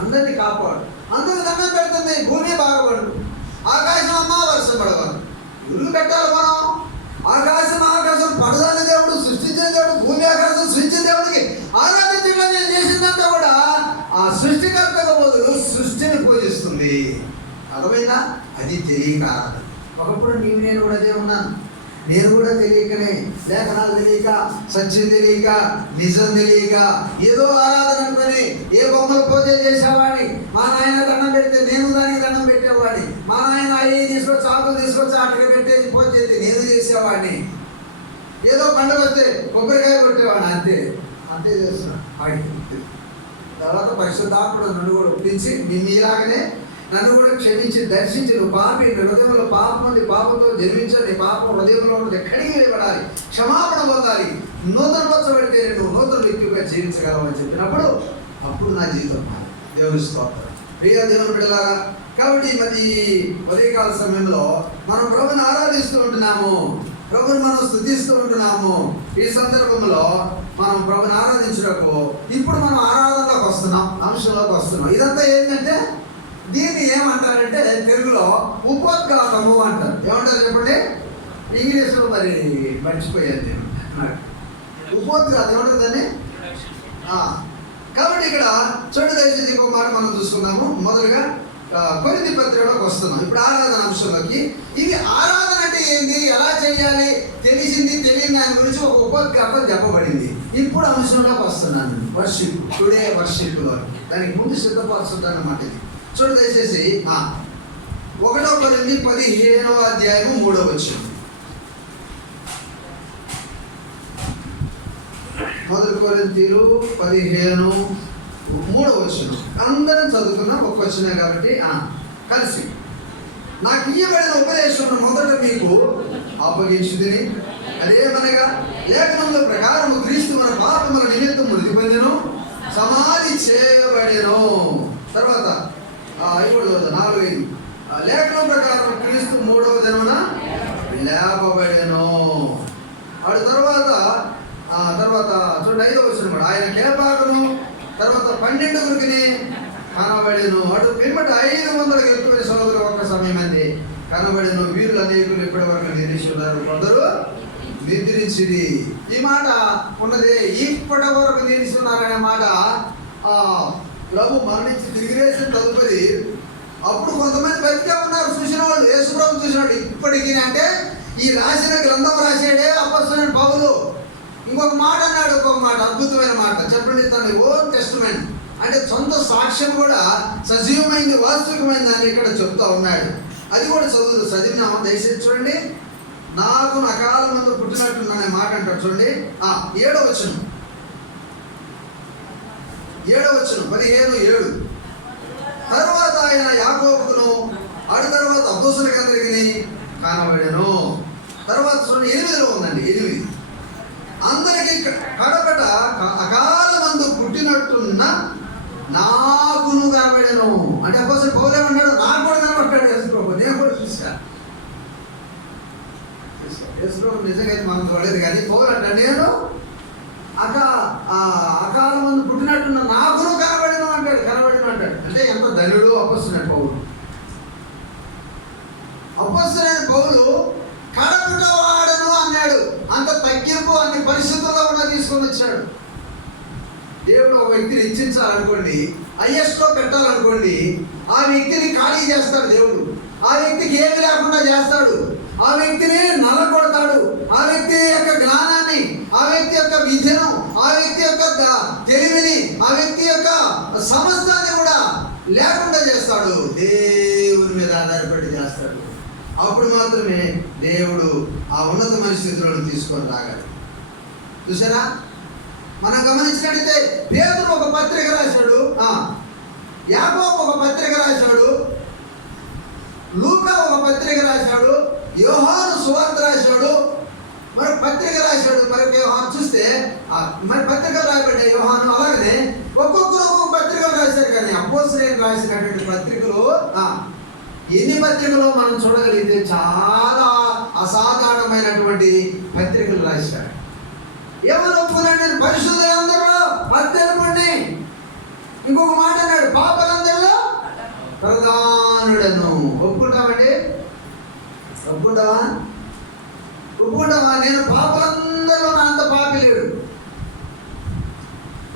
అందరినీ కాపాడు, అందరికి దండం పెడుతుంది. భూమి బాగుపడు, ఆకాశం అమ్మ వర్షం పడవాలి. గురువు పెట్టాలి మనం. ఆకాశం పడదాని దేవుడు, సృష్టించిన దేవుడు, భూమి ఆకాశం సృష్టించిన దేవుడికి ఆరాధించడం నేను చేసిందంతా కూడా ఆ సృష్టికర్తగా బదులు సృష్టిని పూజిస్తుంది. అర్థమైందా? అది తెలియక ఆరాధన. ఒకప్పుడు నేను కూడా అదే ఉన్నాను. నేను కూడా తెలియకనే, లేఖనాలు తెలియక, సత్యం తెలియక, నిజం తెలియక ఏదో ఆరాధన అనుకుని ఏ బొమ్మలు పూజ చేసేవాడిని. మా నాయన దండం పెడితే నేను దానికి దండం పెట్టేవాడిని. మా నాయన అయ్యి తీసుకొచ్చి ఆకులు తీసుకొచ్చి అటుగా పెట్టేది పూజ చేస్తే నేను చేసేవాడిని. ఏదో పండుగ వస్తే కొబ్బరికాయ కొట్టేవాడిని. అంతే అంతే చేస్తున్నాను. తర్వాత పరిశుద్ధాత్ముడు నన్ను కూడా ఒప్పించి మీలాగనే నన్ను కూడా క్షమించి దర్శించి, నువ్వు పాపి, హృదయంలో పాపం ఉంది, పాపంతో జన్మించాలి, పాపం హృదయంలో ఉన్నది ఎక్కడికి వెళ్ళబడాలి, క్షమాపణ పొందాలి, నూతన వచ్చబడితే నువ్వు నూతన వ్యక్తిగా జీవించగలవు అని చెప్పినప్పుడు అప్పుడు నా జీవితం దేవుని స్తోత్రం. ప్రియ దేవుని బిడ్డలారా, కాబట్టి మరి ఉదయకాల సమయంలో మనం ప్రభుని ఆరాధిస్తూ ఉంటున్నాము, ప్రభుని మనం స్తుతిస్తూ ఉంటున్నాము. ఈ సందర్భంలో మనం ప్రభుని ఆరాధించడానికి ఇప్పుడు మనం ఆరాధనలోకి వస్తున్నాం, అంశంలోకి వస్తున్నాం. ఇదంతా ఏంటంటే దీన్ని ఏమంటారంటే తెలుగులో ఉపోద్ఘాతము అంటారు. ఏమంటారు చెప్పండి? ఇంగ్లీష్లో మరి మర్చిపోయాను నేను. ఉపోద్ఘాతం ఏమంటుందండి? కాబట్టి ఇక్కడ చూడండి, దయచేసి ఇంకో మాట మనం చూసుకున్నాము. మొదలుగా కొరింథీ పత్రికలోకి వస్తున్నాం. ఇప్పుడు ఆరాధన అంశంలోకి. ఇది ఆరాధన అంటే ఏంది, ఎలా చేయాలి, తెలిసింది తెలియని దాని గురించి ఒక ఉపోద్ఘాతం చెప్పబడింది. ఇప్పుడు అంశంలోకి వస్తున్నాను. వర్షిప్, టుడే వర్షిప్లో దానికి ముందు సిద్ధపరుస్తుంటాను అన్నమాట. ఇది చూడండి దయచేసి 1 కొరింథీ 15వ అధ్యాయము 3వ వచనం. 1 కొరింథీలు 15:3వ వచనం. అందరం చదువుకున్నాం, ఒక వచనం కాబట్టి కలిసి. నాకు ఇయ్యబడిన ఉపదేశం మొదట మీకు అప్పగించుదిని, అదేమనగా లేఖనముల ప్రకారము క్రీస్తు మన పాపముల నిమిత్తం మృతి పొందెను, సమాధి చేయబడెను. తర్వాత 4:5 లేఖనం ప్రకారం క్రీస్తు 3వ దినమున లేపబడెను. అటు తర్వాత చూడండి 5వ వచనం కూడా ఆయన కేపాకును తర్వాత 12 కనబడెను. అటు పిమ్మట 500 ఎక్కువ సోదరులు ఒక్క సమయం అంది కనబడెను. వీరులు అనేకులు ఇప్పటి వరకు నిరీక్షిస్తున్నారు, కొందరు నిద్రించిరి. ఈ మాట ఉన్నది, ఇప్పటి వరకు నిరీక్షిస్తున్నారనే మాట ప్రభు మరణించి తిరిగి వేసిన తదుపరి అప్పుడు కొంతమంది బతికే ఉన్నారు, చూసిన వాళ్ళు, యేసుప్రభు చూసిన వాళ్ళు ఇప్పటికీ. అంటే ఈ రాసిన గ్రంథం రాసాడే అపొస్తలుడైన పౌలు. ఇంకొక మాట అన్నాడు, ఇంకొక మాట, అద్భుతమైన మాట చెప్పండి. తన ఓన్ టెస్టిమెంట్ అంటే సొంత సాక్ష్యం కూడా సజీవమైంది, వాస్తవికమైంది అని ఇక్కడ చెప్తా ఉన్నాడు. అది కూడా చదివినామా దయచేసి చూడండి. నాకు అకాల మందు పుట్టినట్టున్న మాట అంటాడు చూడండి. 7వ వచనం 15:7. తరువాత ఆయన యాకోబుకును ఆడి తర్వాత అపోస్తలులకు అందరికీ కనబడెను. తర్వాత చూడండి 8లో ఉందండి. 8 అందరికీ కడపట అకాల మందు పుట్టినట్టున్న నాకును కనబడెను. అంటే అపోస్తలుడు పౌలు ఏమన్నాడు? నాకు కూడా కనబడ్డాడు యేసుప్రభు. నేను కూడా చూసా. యేసుప్రభు నిజంగా మనం చూడలేదు కానీ పౌలు అంటాడు నేను అకాల మందు పుట్టినట్టున్న నాకును కనబడెను అంటాడు. అంటే ఎంత ధనుడు అపోస్తలుడైన పౌలు. అపోస్తలుడైన పౌలు కడపట వాడను అన్నాడు. అంత తగ్గింపు అన్ని పరిస్థితుల్లో కూడా తీసుకొని వచ్చాడు. దేవుడు ఒక వ్యక్తిని హెచ్చించాలనుకోండి, హైయెస్ట్లో పెట్టాలనుకోండి, ఆ వ్యక్తిని ఖాళీ చేస్తాడు దేవుడు. ఆ వ్యక్తికి ఏమి లేకుండా చేస్తాడు. ఆ వ్యక్తిని నలగొడతాడు. ఆ వ్యక్తి యొక్క జ్ఞానాన్ని, ఆ వ్యక్తి యొక్క విద్యను, ఆ వ్యక్తి యొక్క తెలివిని, ఆ వ్యక్తి యొక్క సమస్తాన్ని కూడా లేకుండా చేస్తాడు. దేవుని మీద ఆధారపడి చేస్తాడు. అప్పుడు మాత్రమే దేవుడు ఆ ఉన్నతమైన స్థితిలో తీసుకొని రాగలడు. చూసారా? మనం గమనించినట్లయితే పేతురు ఒక పత్రిక రాశాడు, యాకోబు ఒక పత్రిక రాశాడు, లూకా ఒక పత్రిక రాశాడు, యోహాను సువార్త రాశాడు, మరి పత్రిక రాశాడు. మరి యోహాను చూస్తే మరి పత్రికలు రాయబడ్డాయి యోహాను. అలాగనే ఒక్కొక్కరు ఒక్కొక్క పత్రికలు రాశారు. కానీ అపోస్తలులు రాసినటువంటి పత్రికలు ఎన్ని పత్రికలు మనం చూడగలిగితే చాలా అసాధారణమైనటువంటి పత్రికలు రాశాడు. ఎవరు ఒప్పుకున్నాడు? పరిశుద్ధులందరూ అత్యల్పుణ్ణి. ఇంకొక మాట అన్నాడు, పాపలందరిలో ప్రధానుడను. ఒప్పుకుంటామండి? ఒప్పుకుంటావా? నేను పాపలందరిలో నా అంత పాపి లేడు.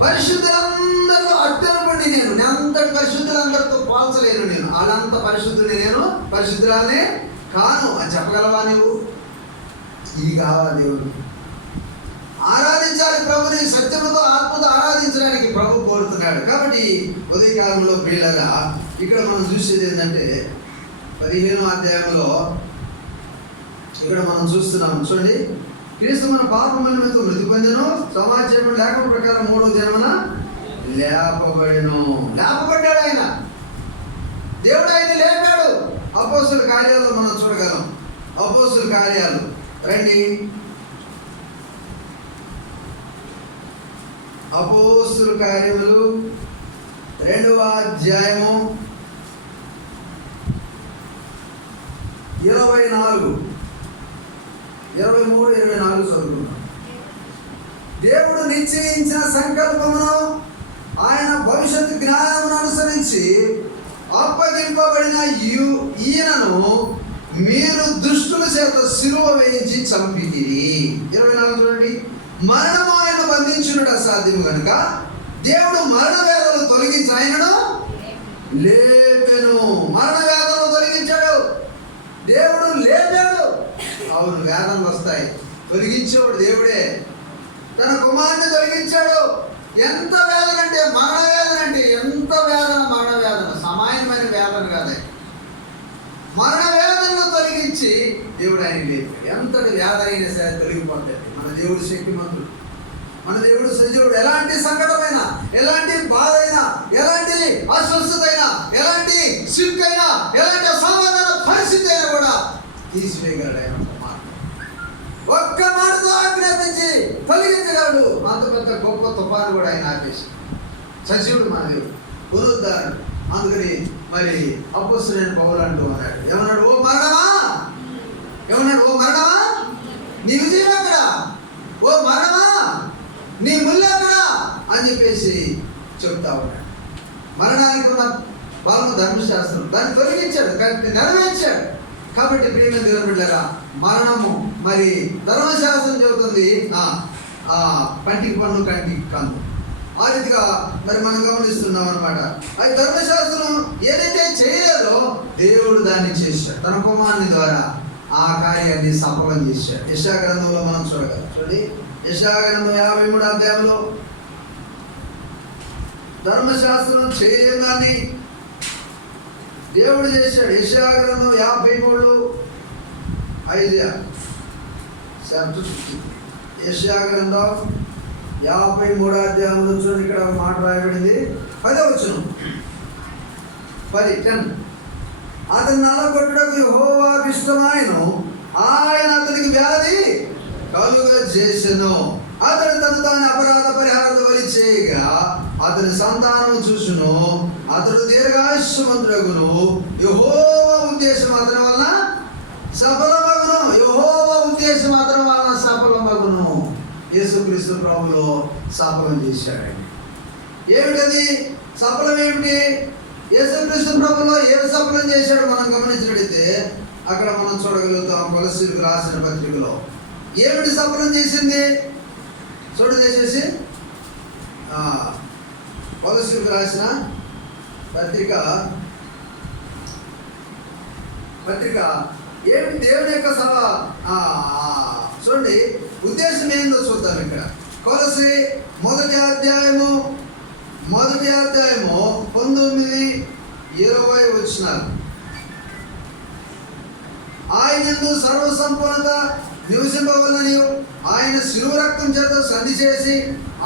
పరిశుద్ధులందరిలో అత్యల్పుణ్ణి నేను. అంతటి పరిశుద్ధులందరితో పోల్చలేను. నేను వాళ్ళంత పరిశుద్ధుని, నేను పరిశుద్ధురాలనే కాను అని చెప్పగలవా నువ్వు? ఇది కావాలి దేవుడు. ఆరాధించాలి ప్రభుని, సత్యముతో ఆత్మతో ఆరాధించడానికి ప్రభు కోరుతున్నాడు. కాబట్టి ఉదయకాలంలో ప్రియులగా ఇక్కడ మనం చూసేది ఏంటంటే 15వ అధ్యాయంలో ఇక్కడ మనం చూస్తున్నాం చూడండి. క్రీస్తు మన పాపముల నిమిత్తం మృతి పొందెను, సమాజం లేఖన ప్రకారం 3వ దినమున లేపబడ్డాడు ఆయన. దేవుడు ఆయన లేపాడు. అపోస్తలుల కార్యాల్లో మనం చూడగలం. అపోస్తలుల కార్యాలు రండి. అపోస్తలుల కార్యములు 2వ అధ్యాయము 24, 23, 24 చదువుకున్నాం. దేవుడు నిశ్చయించిన సంకల్పమును ఆయన భవిష్యత్తు జ్ఞానమును అనుసరించి అప్పగింపబడిన ఈయనను మీరు దుష్టుల చేత సిలువ వేయించి చంపితిరి. 24 చూడండి. మరణము ఆయన బంధించున్నట్టు అసాధ్యము కనుక దేవుడు మరణ వేదనలు తొలగించి ఆయనను లేపెను. మరణ వేదనలు తొలగించాడు దేవుడు, లేపాడు. అవును, వేదనలు వస్తాయి, తొలగించేవాడు దేవుడే. తన కుమారుని తొలగించాడు. ఎంత వేదన అంటే మరణ వేదన. అంటే ఎంత వేదన! మరణ వేదన సమానమైన వేదన కాదు. మరణ వేదనను తొలగించి దేవుడు ఆయన లేపాడు. ఎంతటి వేదన అయినా సరే తొలగిపోతాడు. మన దేవుడు శక్తిమంతుడు, మన దేవుడు సజీవుడు. ఎలాంటి సంకటమైనా, ఎలాంటి బాధ అయినా, ఎలాంటి అస్వస్థత అయినా, ఎలాంటి సిక్ అయినా, ఎలాంటి అసాధారణ పరిస్థితి అయినా కూడా తీసివేయగలడు ఆయన. ఒక్క మాటతో ఆజ్ఞాపించి తొలగించగలడు. అంత పెద్ద గొప్ప తుఫాను కూడా ఆయన ఆపేసి సజీవుడు మన దేవుడు, పునరుద్ధారుడు. అందుకని మరి అపోస్తలుడైన పౌలు అంటూ అన్నాడు, ఏమన్నాడు? ఓ మరణమా, నీ విజయం ఎక్కడ? ఓ మరణమా, నీ ముళ్ళు ఎక్కడ అని చెప్పేసి చెప్తా ఉన్నాడు. మరణానికి ఉన్న పాలన ధర్మశాస్త్రం దాన్ని తొలగించాడు, నెరవేర్చాడు. కాబట్టి ప్రియమైన దేవుని బిడ్డలారా, మరణము మరి ధర్మశాస్త్రం చెబుతుంది పంటికి పన్ను, కంటికి కన్ను. ఆ రీతిగా మరి మనం గమనిస్తున్నాం అనమాట. అది ధర్మశాస్త్రం ఏదైతే చేయలేదో దేవుడు దాన్ని చేశాడు. తన కుమారుని ద్వారా ఆ కార్యాన్ని సఫలం చేశాడు. యెషయా గ్రంథంలో మనం చూడగలం. చూడండి, యెషయా గ్రంథం 53వ అధ్యాయంలో ధర్మశాస్త్రం చేయలేదని దేవుడు చేశాడు. యెషయా గ్రంథం 53:5 చాప్టర్ 53. యెషయా గ్రంథం 53వ అధ్యాయంలో చూడండి, ఇక్కడ ఒక మాట రాయబడింది. 10వ వచనం. 10 అతను నలగొట్టుటకు యెహోవాకు ఇష్టమాయెను, ఆయన అతనికి వ్యాధి కలుగజేసెను. అతడు తాను అపరాధ పరిహారం వలి చేయగా అతని సంతానం చూసును, అతడు దీర్ఘాయుష్మంతుడగును. యెహోవా ఉద్దేశం అతని వలన సఫలమగును. యెహోవా ఉద్దేశం అతని వలన సఫలమగును. యేసుక్రీస్తు ప్రభువులో సఫలం చేశాడండి. ఏమిటది సఫలం? ఏమిటి? యేసుక్రీస్తు ప్రభువులో ఏమి సఫలం చేశాడు మనం గమనించినట్లయితే అక్కడ మనం చూడగలుగుతాం. కొలస్సీలకు రాసిన పత్రికలో ఏమిటి సఫలం చేసింది చూడ చేసేసి కొలస్సీలకు రాసిన పత్రిక ఏమిటి దేవుని యొక్క చూడండి ఉద్దేశం ఏందో చూద్దాం. ఇక్కడ కొలస్సీ మొదటి అధ్యాయము 19-20 వచనాలు. ఆయనందు సర్వసంపూర్ణత నివసింపవలనని ఆయన శిలువ రక్తం చేత సంధి చేసి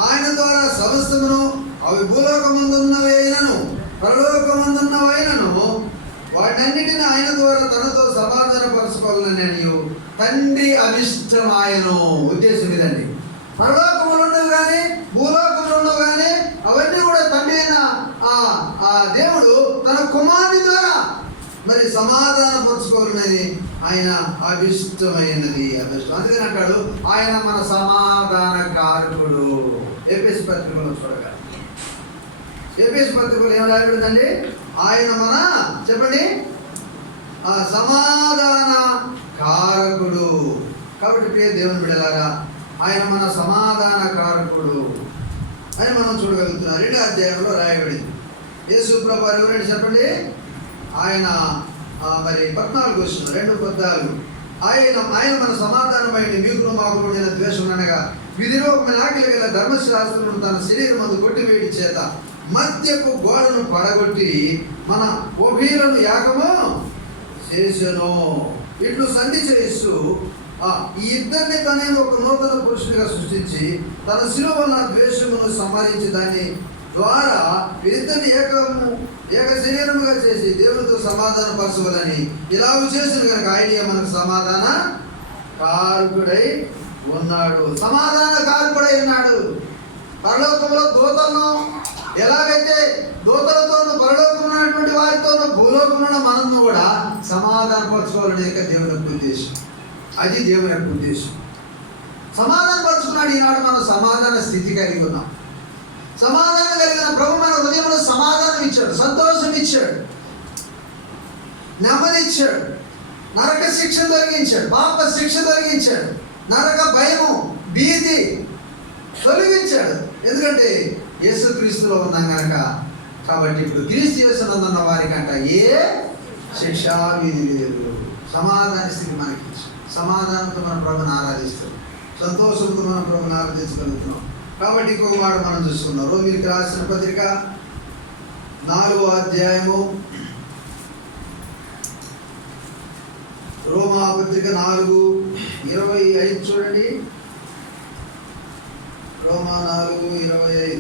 ఆయన ద్వారా సమస్తమును అవి భూలోకమందున్నవైనను పరలోకమందున్నవైనను వాటన్నిటిని ఆయన ద్వారా తనతో సమాధానపరచుకోవాలని తండ్రి అభిష్టమాయను. ఉద్దేశం ఇదండి. పరలోకములు ఉన్నవి కానీ భూలోకములు ఉన్నవి కానీ అవన్నీ కూడా తండ్రి అయిన ఆ దేవుడు తన కుమారుని ద్వారా మరి సమాధానపరచుకోవాలనేది ఆయన అభిష్టమైనది. అందుకని అంటాడు ఆయన మన సమాధాన కారకుడు. ఎఫెసు పత్రికలో చూడగలరు. ఎఫెసు పత్రికలో ఏం రాయబడిందండి? ఆయన మన చెప్పండి సమాధాన కారకుడు. కాబట్టి ప్రియ దేవుని బిడ్డలారా, ఆయన మన సమాధాన కారకుడు అని మనం చూడగలుగుతున్నాం. 2వ అధ్యాయంలో రాయబడింది. యేసు ప్రభు ఎవరండి చెప్పండి? ఆయన మరి 14 వస్తుంది. 2:14 ఆయన మన సమాధానమైన మీకు మాకు ఉండిన ద్వేషం అనగా విధిరూపమైన ఆకలి గల ధర్మశాస్త్రం తన శరీరం మందు కొట్టివేడి చేత మధ్యపు గోడను పడగొట్టి మన ఒబీలను యాగము చేసెను. ఇట్లు సంధి చేస్తూ ఈ ఇద్దరిని తనని ఒక నూతన పురుషునిగా సృష్టించి తన శిలువన ద్వేషమును సంహరించి దాని ద్వారా వీరిద్దరిని ఏక శరీరముగా చేసి దేవునితో సమాధాన పరచవలని ఇలాగ చేసిన కనుక ఆయన మనకు సమాధాన కారకుడై ఉన్నాడు. సమాధాన కారకుడై ఉన్నాడు. పరలోకంలో దూతలను ఎలాగైతే దూతలతోనూ పరలోకంలో ఉన్నటువంటి వారితోనూ భూలోకంలో మనను కూడా సమాధాన పరచుకోవాలనే దేవుని యొక్క ఉద్దేశం. అది దేవుని యొక్క ఉద్దేశం. సమాధాన పరుచుకున్నాడు. ఈనాడు మనం సమాధాన స్థితి కలిగి ఉన్నాం. సమాధానం కలిగిన ప్రభు మన హృదయంలో సమాధానం ఇచ్చాడు, సంతోషం ఇచ్చాడు, నెమ్మది ఇచ్చాడు, నరక శిక్ష తొలగించాడు, పాప శిక్ష తొలగించాడు, నరక భయము భీతి తొలగించాడు. ఎందుకంటే యేసుక్రీస్తులో ఉన్నాం కనుక. కాబట్టి ఇప్పుడు క్రీస్తు యేసునందున్న వారికంట ఏ శిక్షా విధి లేదు. సమాధాన స్థితి మనకి సమాధానంతో మన ప్రభుని ఆరాధిస్తాం, సంతోషంతో మన ప్రభుని ఆరాధించగలుగుతున్నాం. కాబట్టి ఇంకొక మాట మనం చూసుకున్నాం. రోమీయులకు రాసిన పత్రిక 4వ అధ్యాయము, రోమా పత్రిక 4:25 చూడండి. రోమా 4:25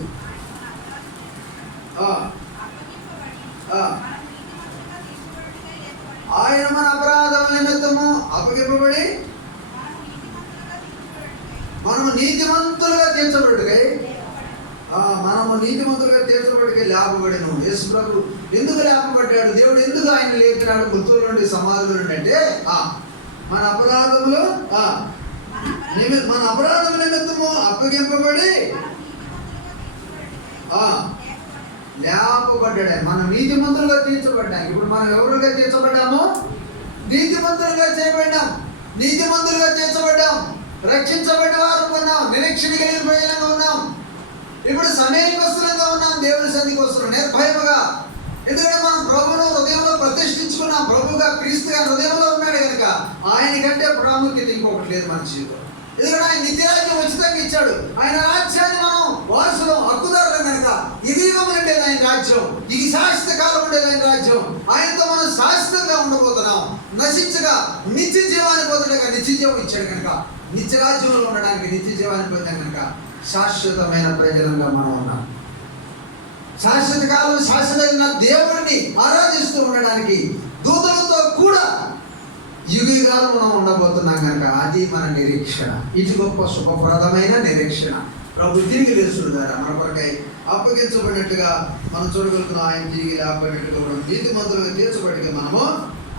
ఆయన మన అపరాధం నిమిత్తము అప్పగింపబడి మనము నీతిమంతులుగా తీర్చబడుకై లేపబడిను. యేసు ప్రభు ఎందుకు లేపబడ్డాడు? దేవుడు ఎందుకు ఆయన లేపినాడు మృతుల నుండి, సమాధుల నుండి అంటే మన అపరాధములు మన అపరాధం నిమిత్తము అప్పగింపబడి లేపబడ్డాడు. మనం నీతిమంతులుగా తీర్చబడ్డాం. ఇప్పుడు మనం ఎవరుగా తీర్చబడ్డాము? నీతిమంతులుగా చేయబడ్డాం, నీతిమంతులుగా తీర్చబడ్డాం, రక్షించబడ్డ వారు ఉన్నాం, నిరీక్షణ కలిగిన ప్రజలంగా ఉన్నాం. ఇప్పుడు సమయకొస్తులంగా ఉన్నాం, దేవుని సన్నిధికి వస్తున్నాం నిర్భయముగా. ఎందుకంటే మనం ప్రభువును హృదయంలో ప్రతిష్ఠించుకున్నాం. ప్రభువుగా క్రీస్తుగా హృదయంలో ఉన్నాడు కనుక ఆయన కంటే ప్రాముఖ్యత ఇంకొకటి లేదు మన జీవితం. ఎందుకంటే ఆయన నిత్యరాజ్యం ఉచితంగా ఇచ్చాడు. ఆయన రాజ్యాన్ని మనం వారసులం, హక్కుదారులం కనుక ఇది ఉండేది ఆయన రాజ్యం, ఇది శాశ్వత కాలం ఉండేది ఆయన రాజ్యం. ఆయనతో మనం శాశ్వతంగా ఉండబోతున్నాం. నశించగా నిత్య జీవాన్ని పొందడగా నిత్య జీవం ఇచ్చాడు కనుక నిత్యరాజ్యంలో ఉండడానికి, నిత్య జీవాన్ని పొందాం కనుక శాశ్వతమైన ప్రజలంగా మనం ఉన్నాం. శాశ్వత కాలం శాశ్వతమైన దేవుడిని ఆరాధిస్తూ ఉండడానికి దూతలతో కూడా యుగాలు మనం ఉండబోతున్నాం కనుక అది మన నిరీక్షణ. ఇది గొప్ప శుభప్రదమైన నిరీక్షణ. ప్రభు తిరిగి లేచుడు ద్వారా మన కొరకై అప్పగించబడినట్టుగా మనం చూడగలుగుతున్నాం. ఆయన తిరిగి లేపబడినట్టుగా కూడా నీతిమంతులుగా తీర్చబడిగా మనము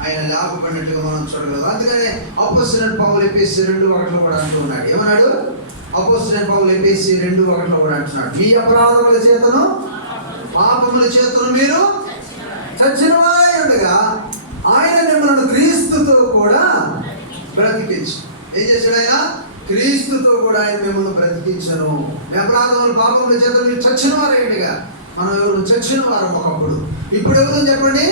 ఆయన లేపబడినట్టుగా మనం చూడగలుగుతాం. అందుకనే అపోస్తలుడైన పౌలు ఎఫెసీ 2:1 కూడా అంటూ ఉన్నాడు. ఏమన్నాడు? అపోస్తలుడైన పౌలు ఎఫెసీ 2:1 కూడా అంటున్నాడు, మీ అపరాధముల చేతను పాపముల చేతను మీరు చచ్చిన వారై ఉండగా ఆయన మిమ్మల్ని క్రీస్తుతో కూడా బ్రతికించు. ఏం చేశాడు ఆయన? క్రీస్తుతో కూడా ఆయన మిమ్మల్ని బ్రతికించను. అపరాధములు పాపముల చేతను మీరు చచ్చిన వారై ఉండగా. మనం ఎవరు చచ్చిన వారం ఒకప్పుడు. ఇప్పుడు ఎవరు చెప్పండి?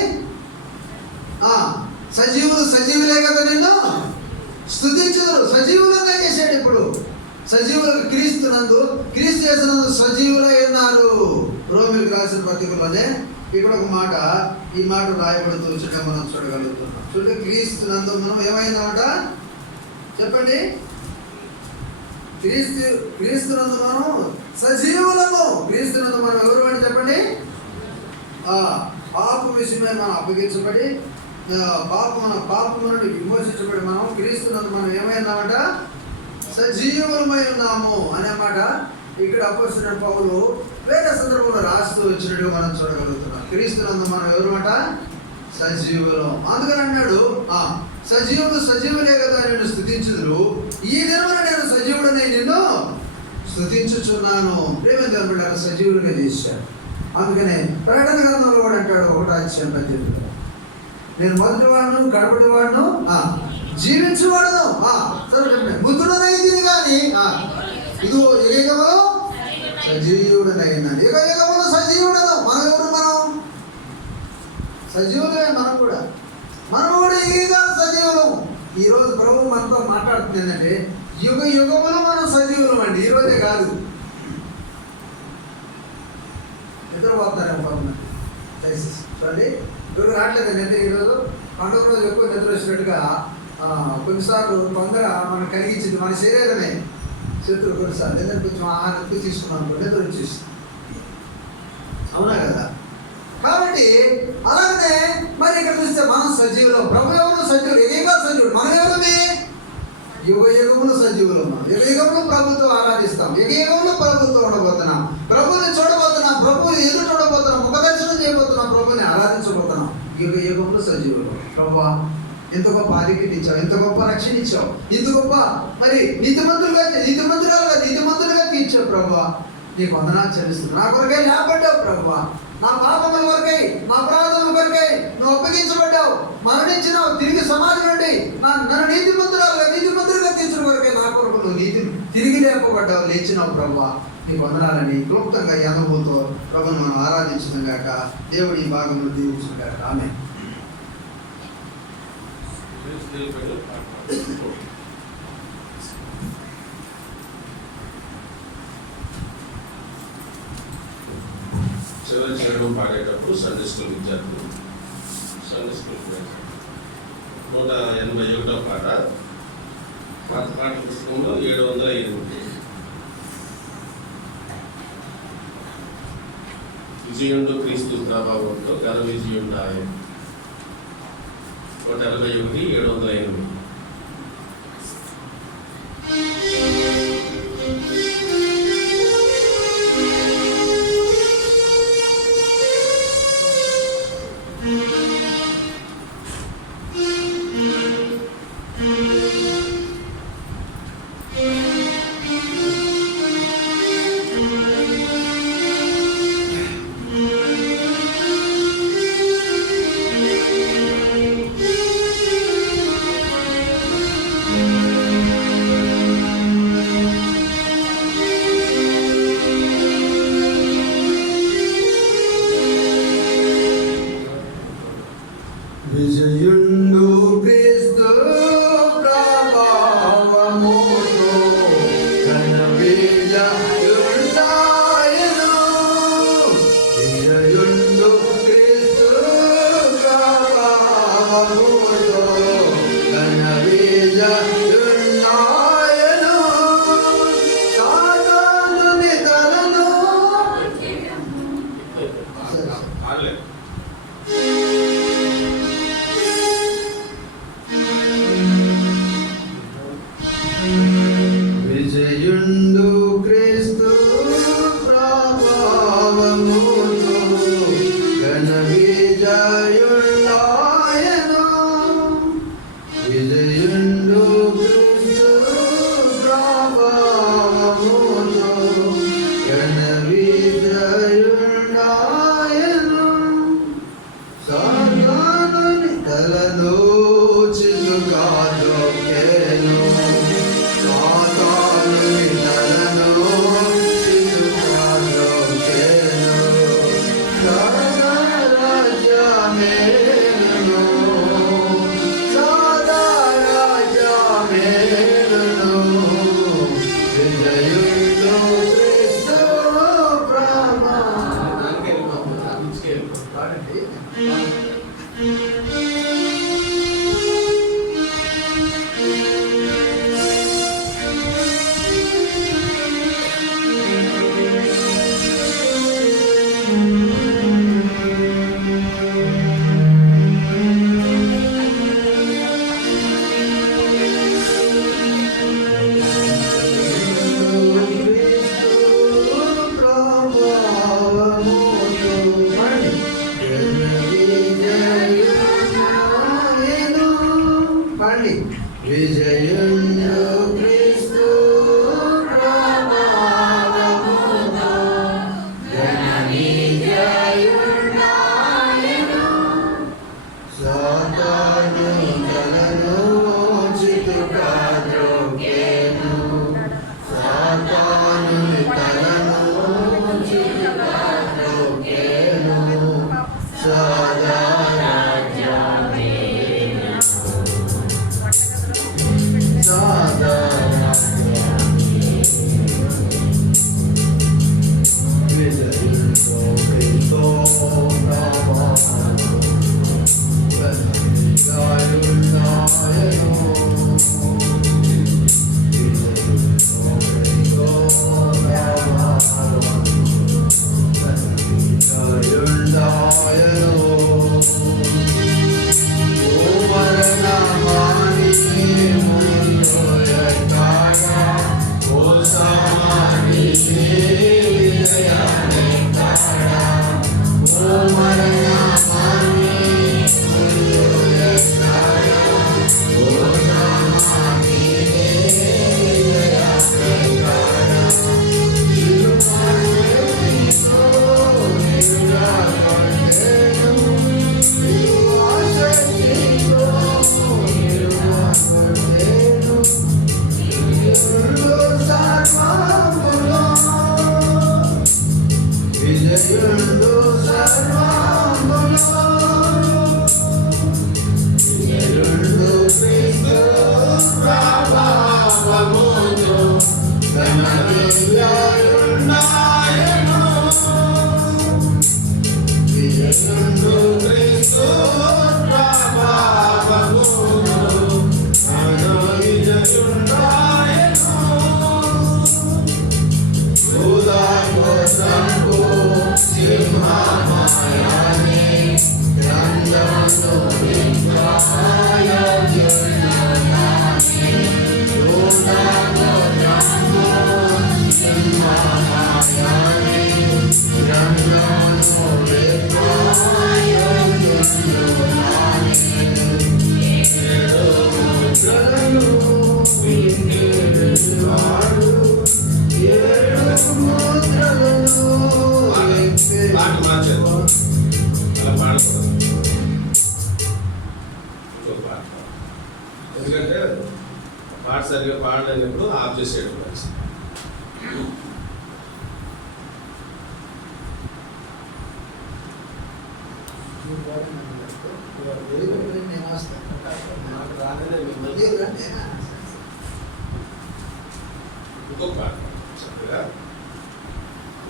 సజీవులే కదా నిన్ను స్తుతించుదురు. సజీవులంగా చేశాడు. ఇప్పుడు సజీవులకు క్రీస్తు చేసినందు సజీవులై ఉన్నారు. రోమిలకు రాసిన పత్రికలోనే ఇక్కడ ఒక మాట, ఈ మాట రాయబడుతూ మనం చూడగలుగుతున్నాం. చూడండి, క్రీస్తునందు మనం ఏమైందన్నమాట చెప్పండి. క్రీస్తునందు మనం సజీవులము. క్రీస్తునందు మనం ఎవరు అని చెప్పండి? పాప విషయమై మనం అప్పగించబడి పాపము నుండి విమోచించబడి మనం క్రీస్తునందు మనం ఏమైందన్నమాట సజీవులమై ఉన్నాము అనే మాట ఇక్కడ అపోస్తలుడైన పౌలు వేరే సందర్భంలో రాస్తూ వచ్చినట్టు మనం చూడగలుగుతున్నాం. క్రీస్తునందు మనం ఎవరమాట? సజీవులం. అందుకని అన్నాడు, సజీవులే కదా నిన్ను స్తుతించుదురు. ఈ దినమున నేను సజీవుడనే నిన్ను స్తుతించుచున్నాను. ప్రేమ సజీవులుగా చేశాడు. అందుకనే ప్రకటన గ్రంథంలో కూడా అంటాడు 1:18, నేను మొదటి వాడును కడపటి వాడును జీవించువాడును మృతుడనైతిని కానీ ఇదిగో యుగములో సజీవుడనైనాను. యుగములో సజీవుడను. మనం ఎవరు? మనం సజీవులే. మనం కూడా యుగ సజీవులం. ఈరోజు ప్రభు మనతో మాట్లాడుతుంది ఏంటంటే యుగములు మనం సజీవులం అండి. ఈరోజే కాదు. నిద్రపోతున్నారేమో దయచేసి చూడండి. ఎవరు రావట్లేదు నిద్ర. ఈరోజు పండుగ రోజు ఎక్కువ నిద్ర వచ్చినట్టుగా కొన్నిసార్లు తొందర మనం కలిగించింది మన శరీరమే శత్రువు. కొన్నిసార్లు ఎందుకంటే కొంచెం ఆహారం ఎక్కువ తీసుకున్నాం నిద్ర వచ్చేస్తుంది. అవునా కదా? కాబట్టి అలాగనే మరి ఇక్కడ చూస్తే మనం సజీవులం. ప్రభు ఎవరు? సజీవుడు. ఏకంగా సజీవుడు. మనం ఎవరమే? యుగములు సజీవులము. యుగములు ప్రభుత్వం ఆరాధిస్తాం. యుగములు ప్రభుత్వం ఉండబోతున్నాం. ప్రభుని చూడబోతున్నాం. ప్రభు ఎదురు చూడబోతున్నాం. ముఖదర్శనం చేయబోతున్నాం. ప్రభుని ఆరాధించబోతున్నాం. యుగములు సజీవులు. ప్రభువా, ఎంత గొప్ప ఆధిక్యత ఇచ్చావు, ఎంత గొప్ప రక్షణ ఇచ్చావు, ఇంత గొప్ప మరి నీతిమంతులుగా తీర్చావు ప్రభువా. నీకు వందనాలు చెల్లిస్తున్నాను. నా కొరకై లేపడ్డావు ప్రభువా. నా పాపముల కొరకై, నా అపరాధముల కొరకై నువ్వు అప్పగించబడ్డావు, మరణించినావు, తిరిగి సమాధి నుండి నన్ను నీతిమంతులుగా తీర్చిన కొరకై నా కొరకు నువ్వు తిరిగి లేపబడ్డావు, లేచినావు ప్రభువా. నీకు వందనాలని క్లుప్తంగా ఈ అనుభూతితో ప్రభుని మనం ఆరాధించడం గాక. దేవుడు ఈ భాగంలో దీవించడం గాక. ఆమేన్. చివరి చరణం పాడేటప్పుడు సండే స్కూల్ విద్యార్థులు, సండే స్కూల్ 181వ పాట, పాత పాట పుస్తకంలో 708. విజయుండు క్రీస్తు ప్రభావంతో ఘన విజయుండు ఆయన. 181, 708. ఘన విజయుడాయను సాతానుని తలలో చిలుకా ద్రోకెను సాతానుని తలలో చిలుకా ద్రోకెను సదా రాజ్యమేలును సదా రాజ్యమేలును విజయుడు క్రీస్తు ప్రభు. దానికే వెళ్ళిపోతుంది పాడండి. విజయుండు క్రీస్తు ప్రభావముతో ఘన విజయుడాయను సాతాను తలను చిలుకా ద్రోకెను సాతానుని తలను చిలుకా ద్రోకెను సదా విజయుడు సర్వములో విజయుడు క్రీస్తు ప్రభావముతో ఘన విజయుడాయను విజయుడు క్రీస్తు ప్రభావముతో ఘన విజయుడాయను ఉదాగోత్రంకు సింహమాయాని గ్రంథంలో నిత్యాయోగ్యునాని ఉదాగోత్రంకు సింహమాయాని గ్రంథంలో నిత్యాయోగ్యునాని ఏడు ముద్రలను వింటేవాడు పాట మార్చారు అలా పాడకూడదు. ఇంకో పాట ఎందుకంటే పాట సరిగ్గా పాడలేనప్పుడు ఆఫ్ చేసేయడం మంచిది. నాకు రాలేదే మిమ్మల్ని ఇంకో పాట చక్కగా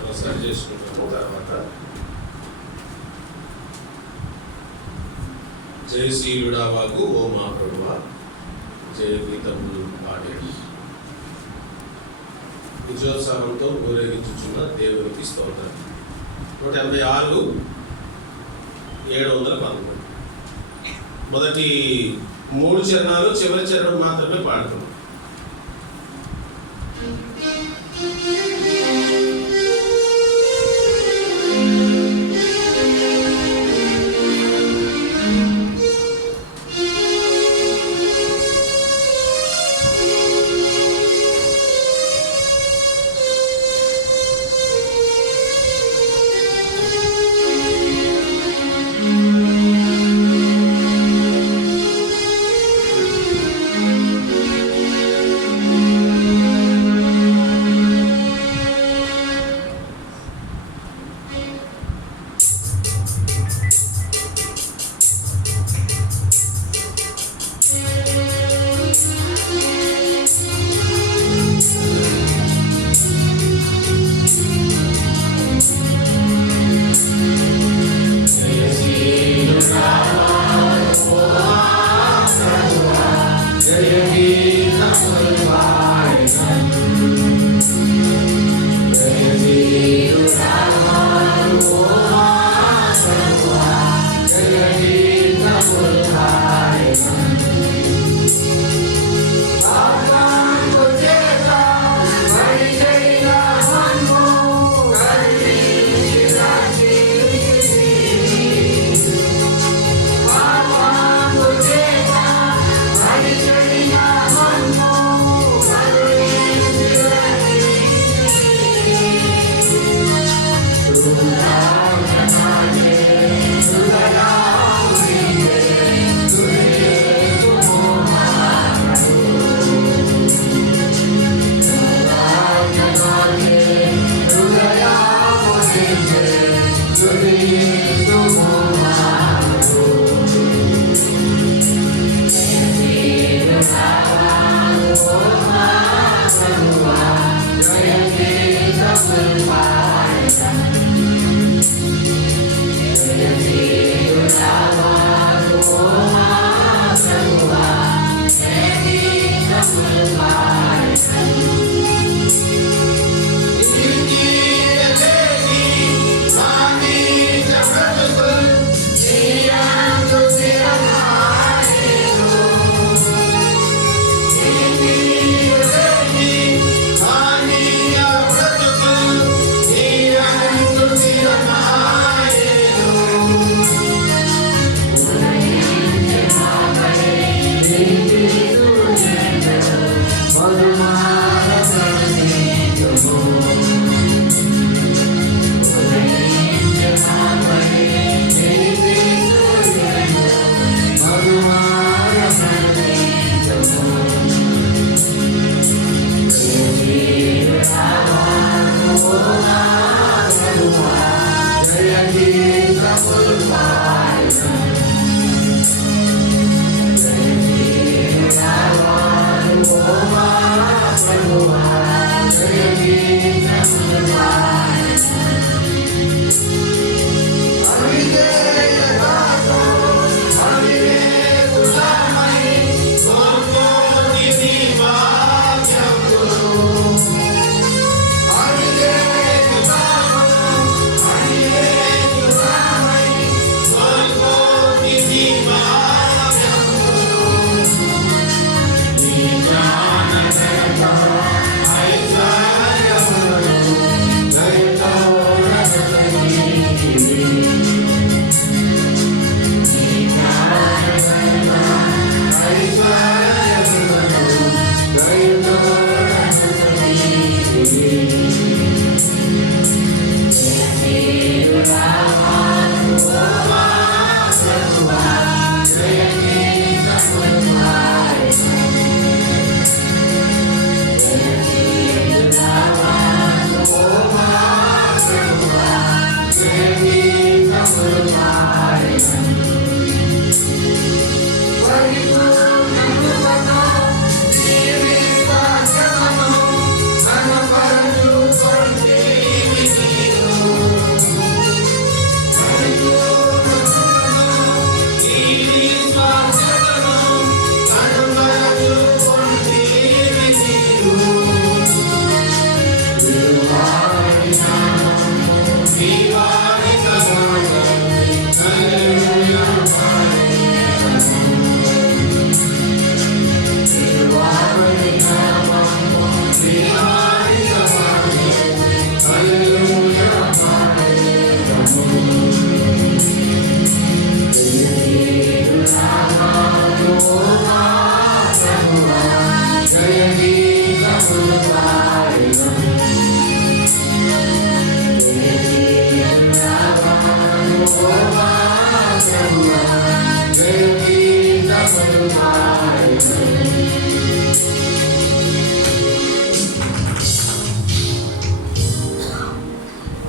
ఒకసారి చేసుకుంటాము. తర్వాత జయశీలుడా వాగు ఓ మా ప్రభువా జయ గీతములు పాడాడు. విజయోత్సాహంతో ఊరేగించుచున్న దేవునికి స్తోత్రం. 186 711 మొదటి 3 చరణాలు చివరి చరణం మాత్రమే పాడుతున్నాం.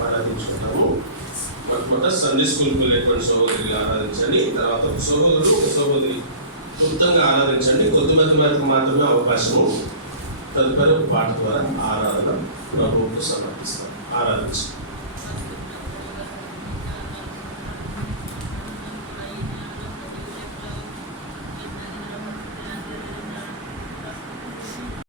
ఆరాధించుకుంటాము. మొట్టమొదట సండే స్కూల్కి వెళ్ళేటువంటి సహోదరులు ఆరాధించండి. తర్వాత ఒక సహోదరుడు ఒక సహోదరి క్లుప్తంగా ఆరాధించండి. కొద్దిమంది వరకు మాత్రమే అవకాశము. తదుపరి ఒక పాట ద్వారా ఆరాధన ప్రభువుకు సమర్పిస్తాం. ఆరాధించండి.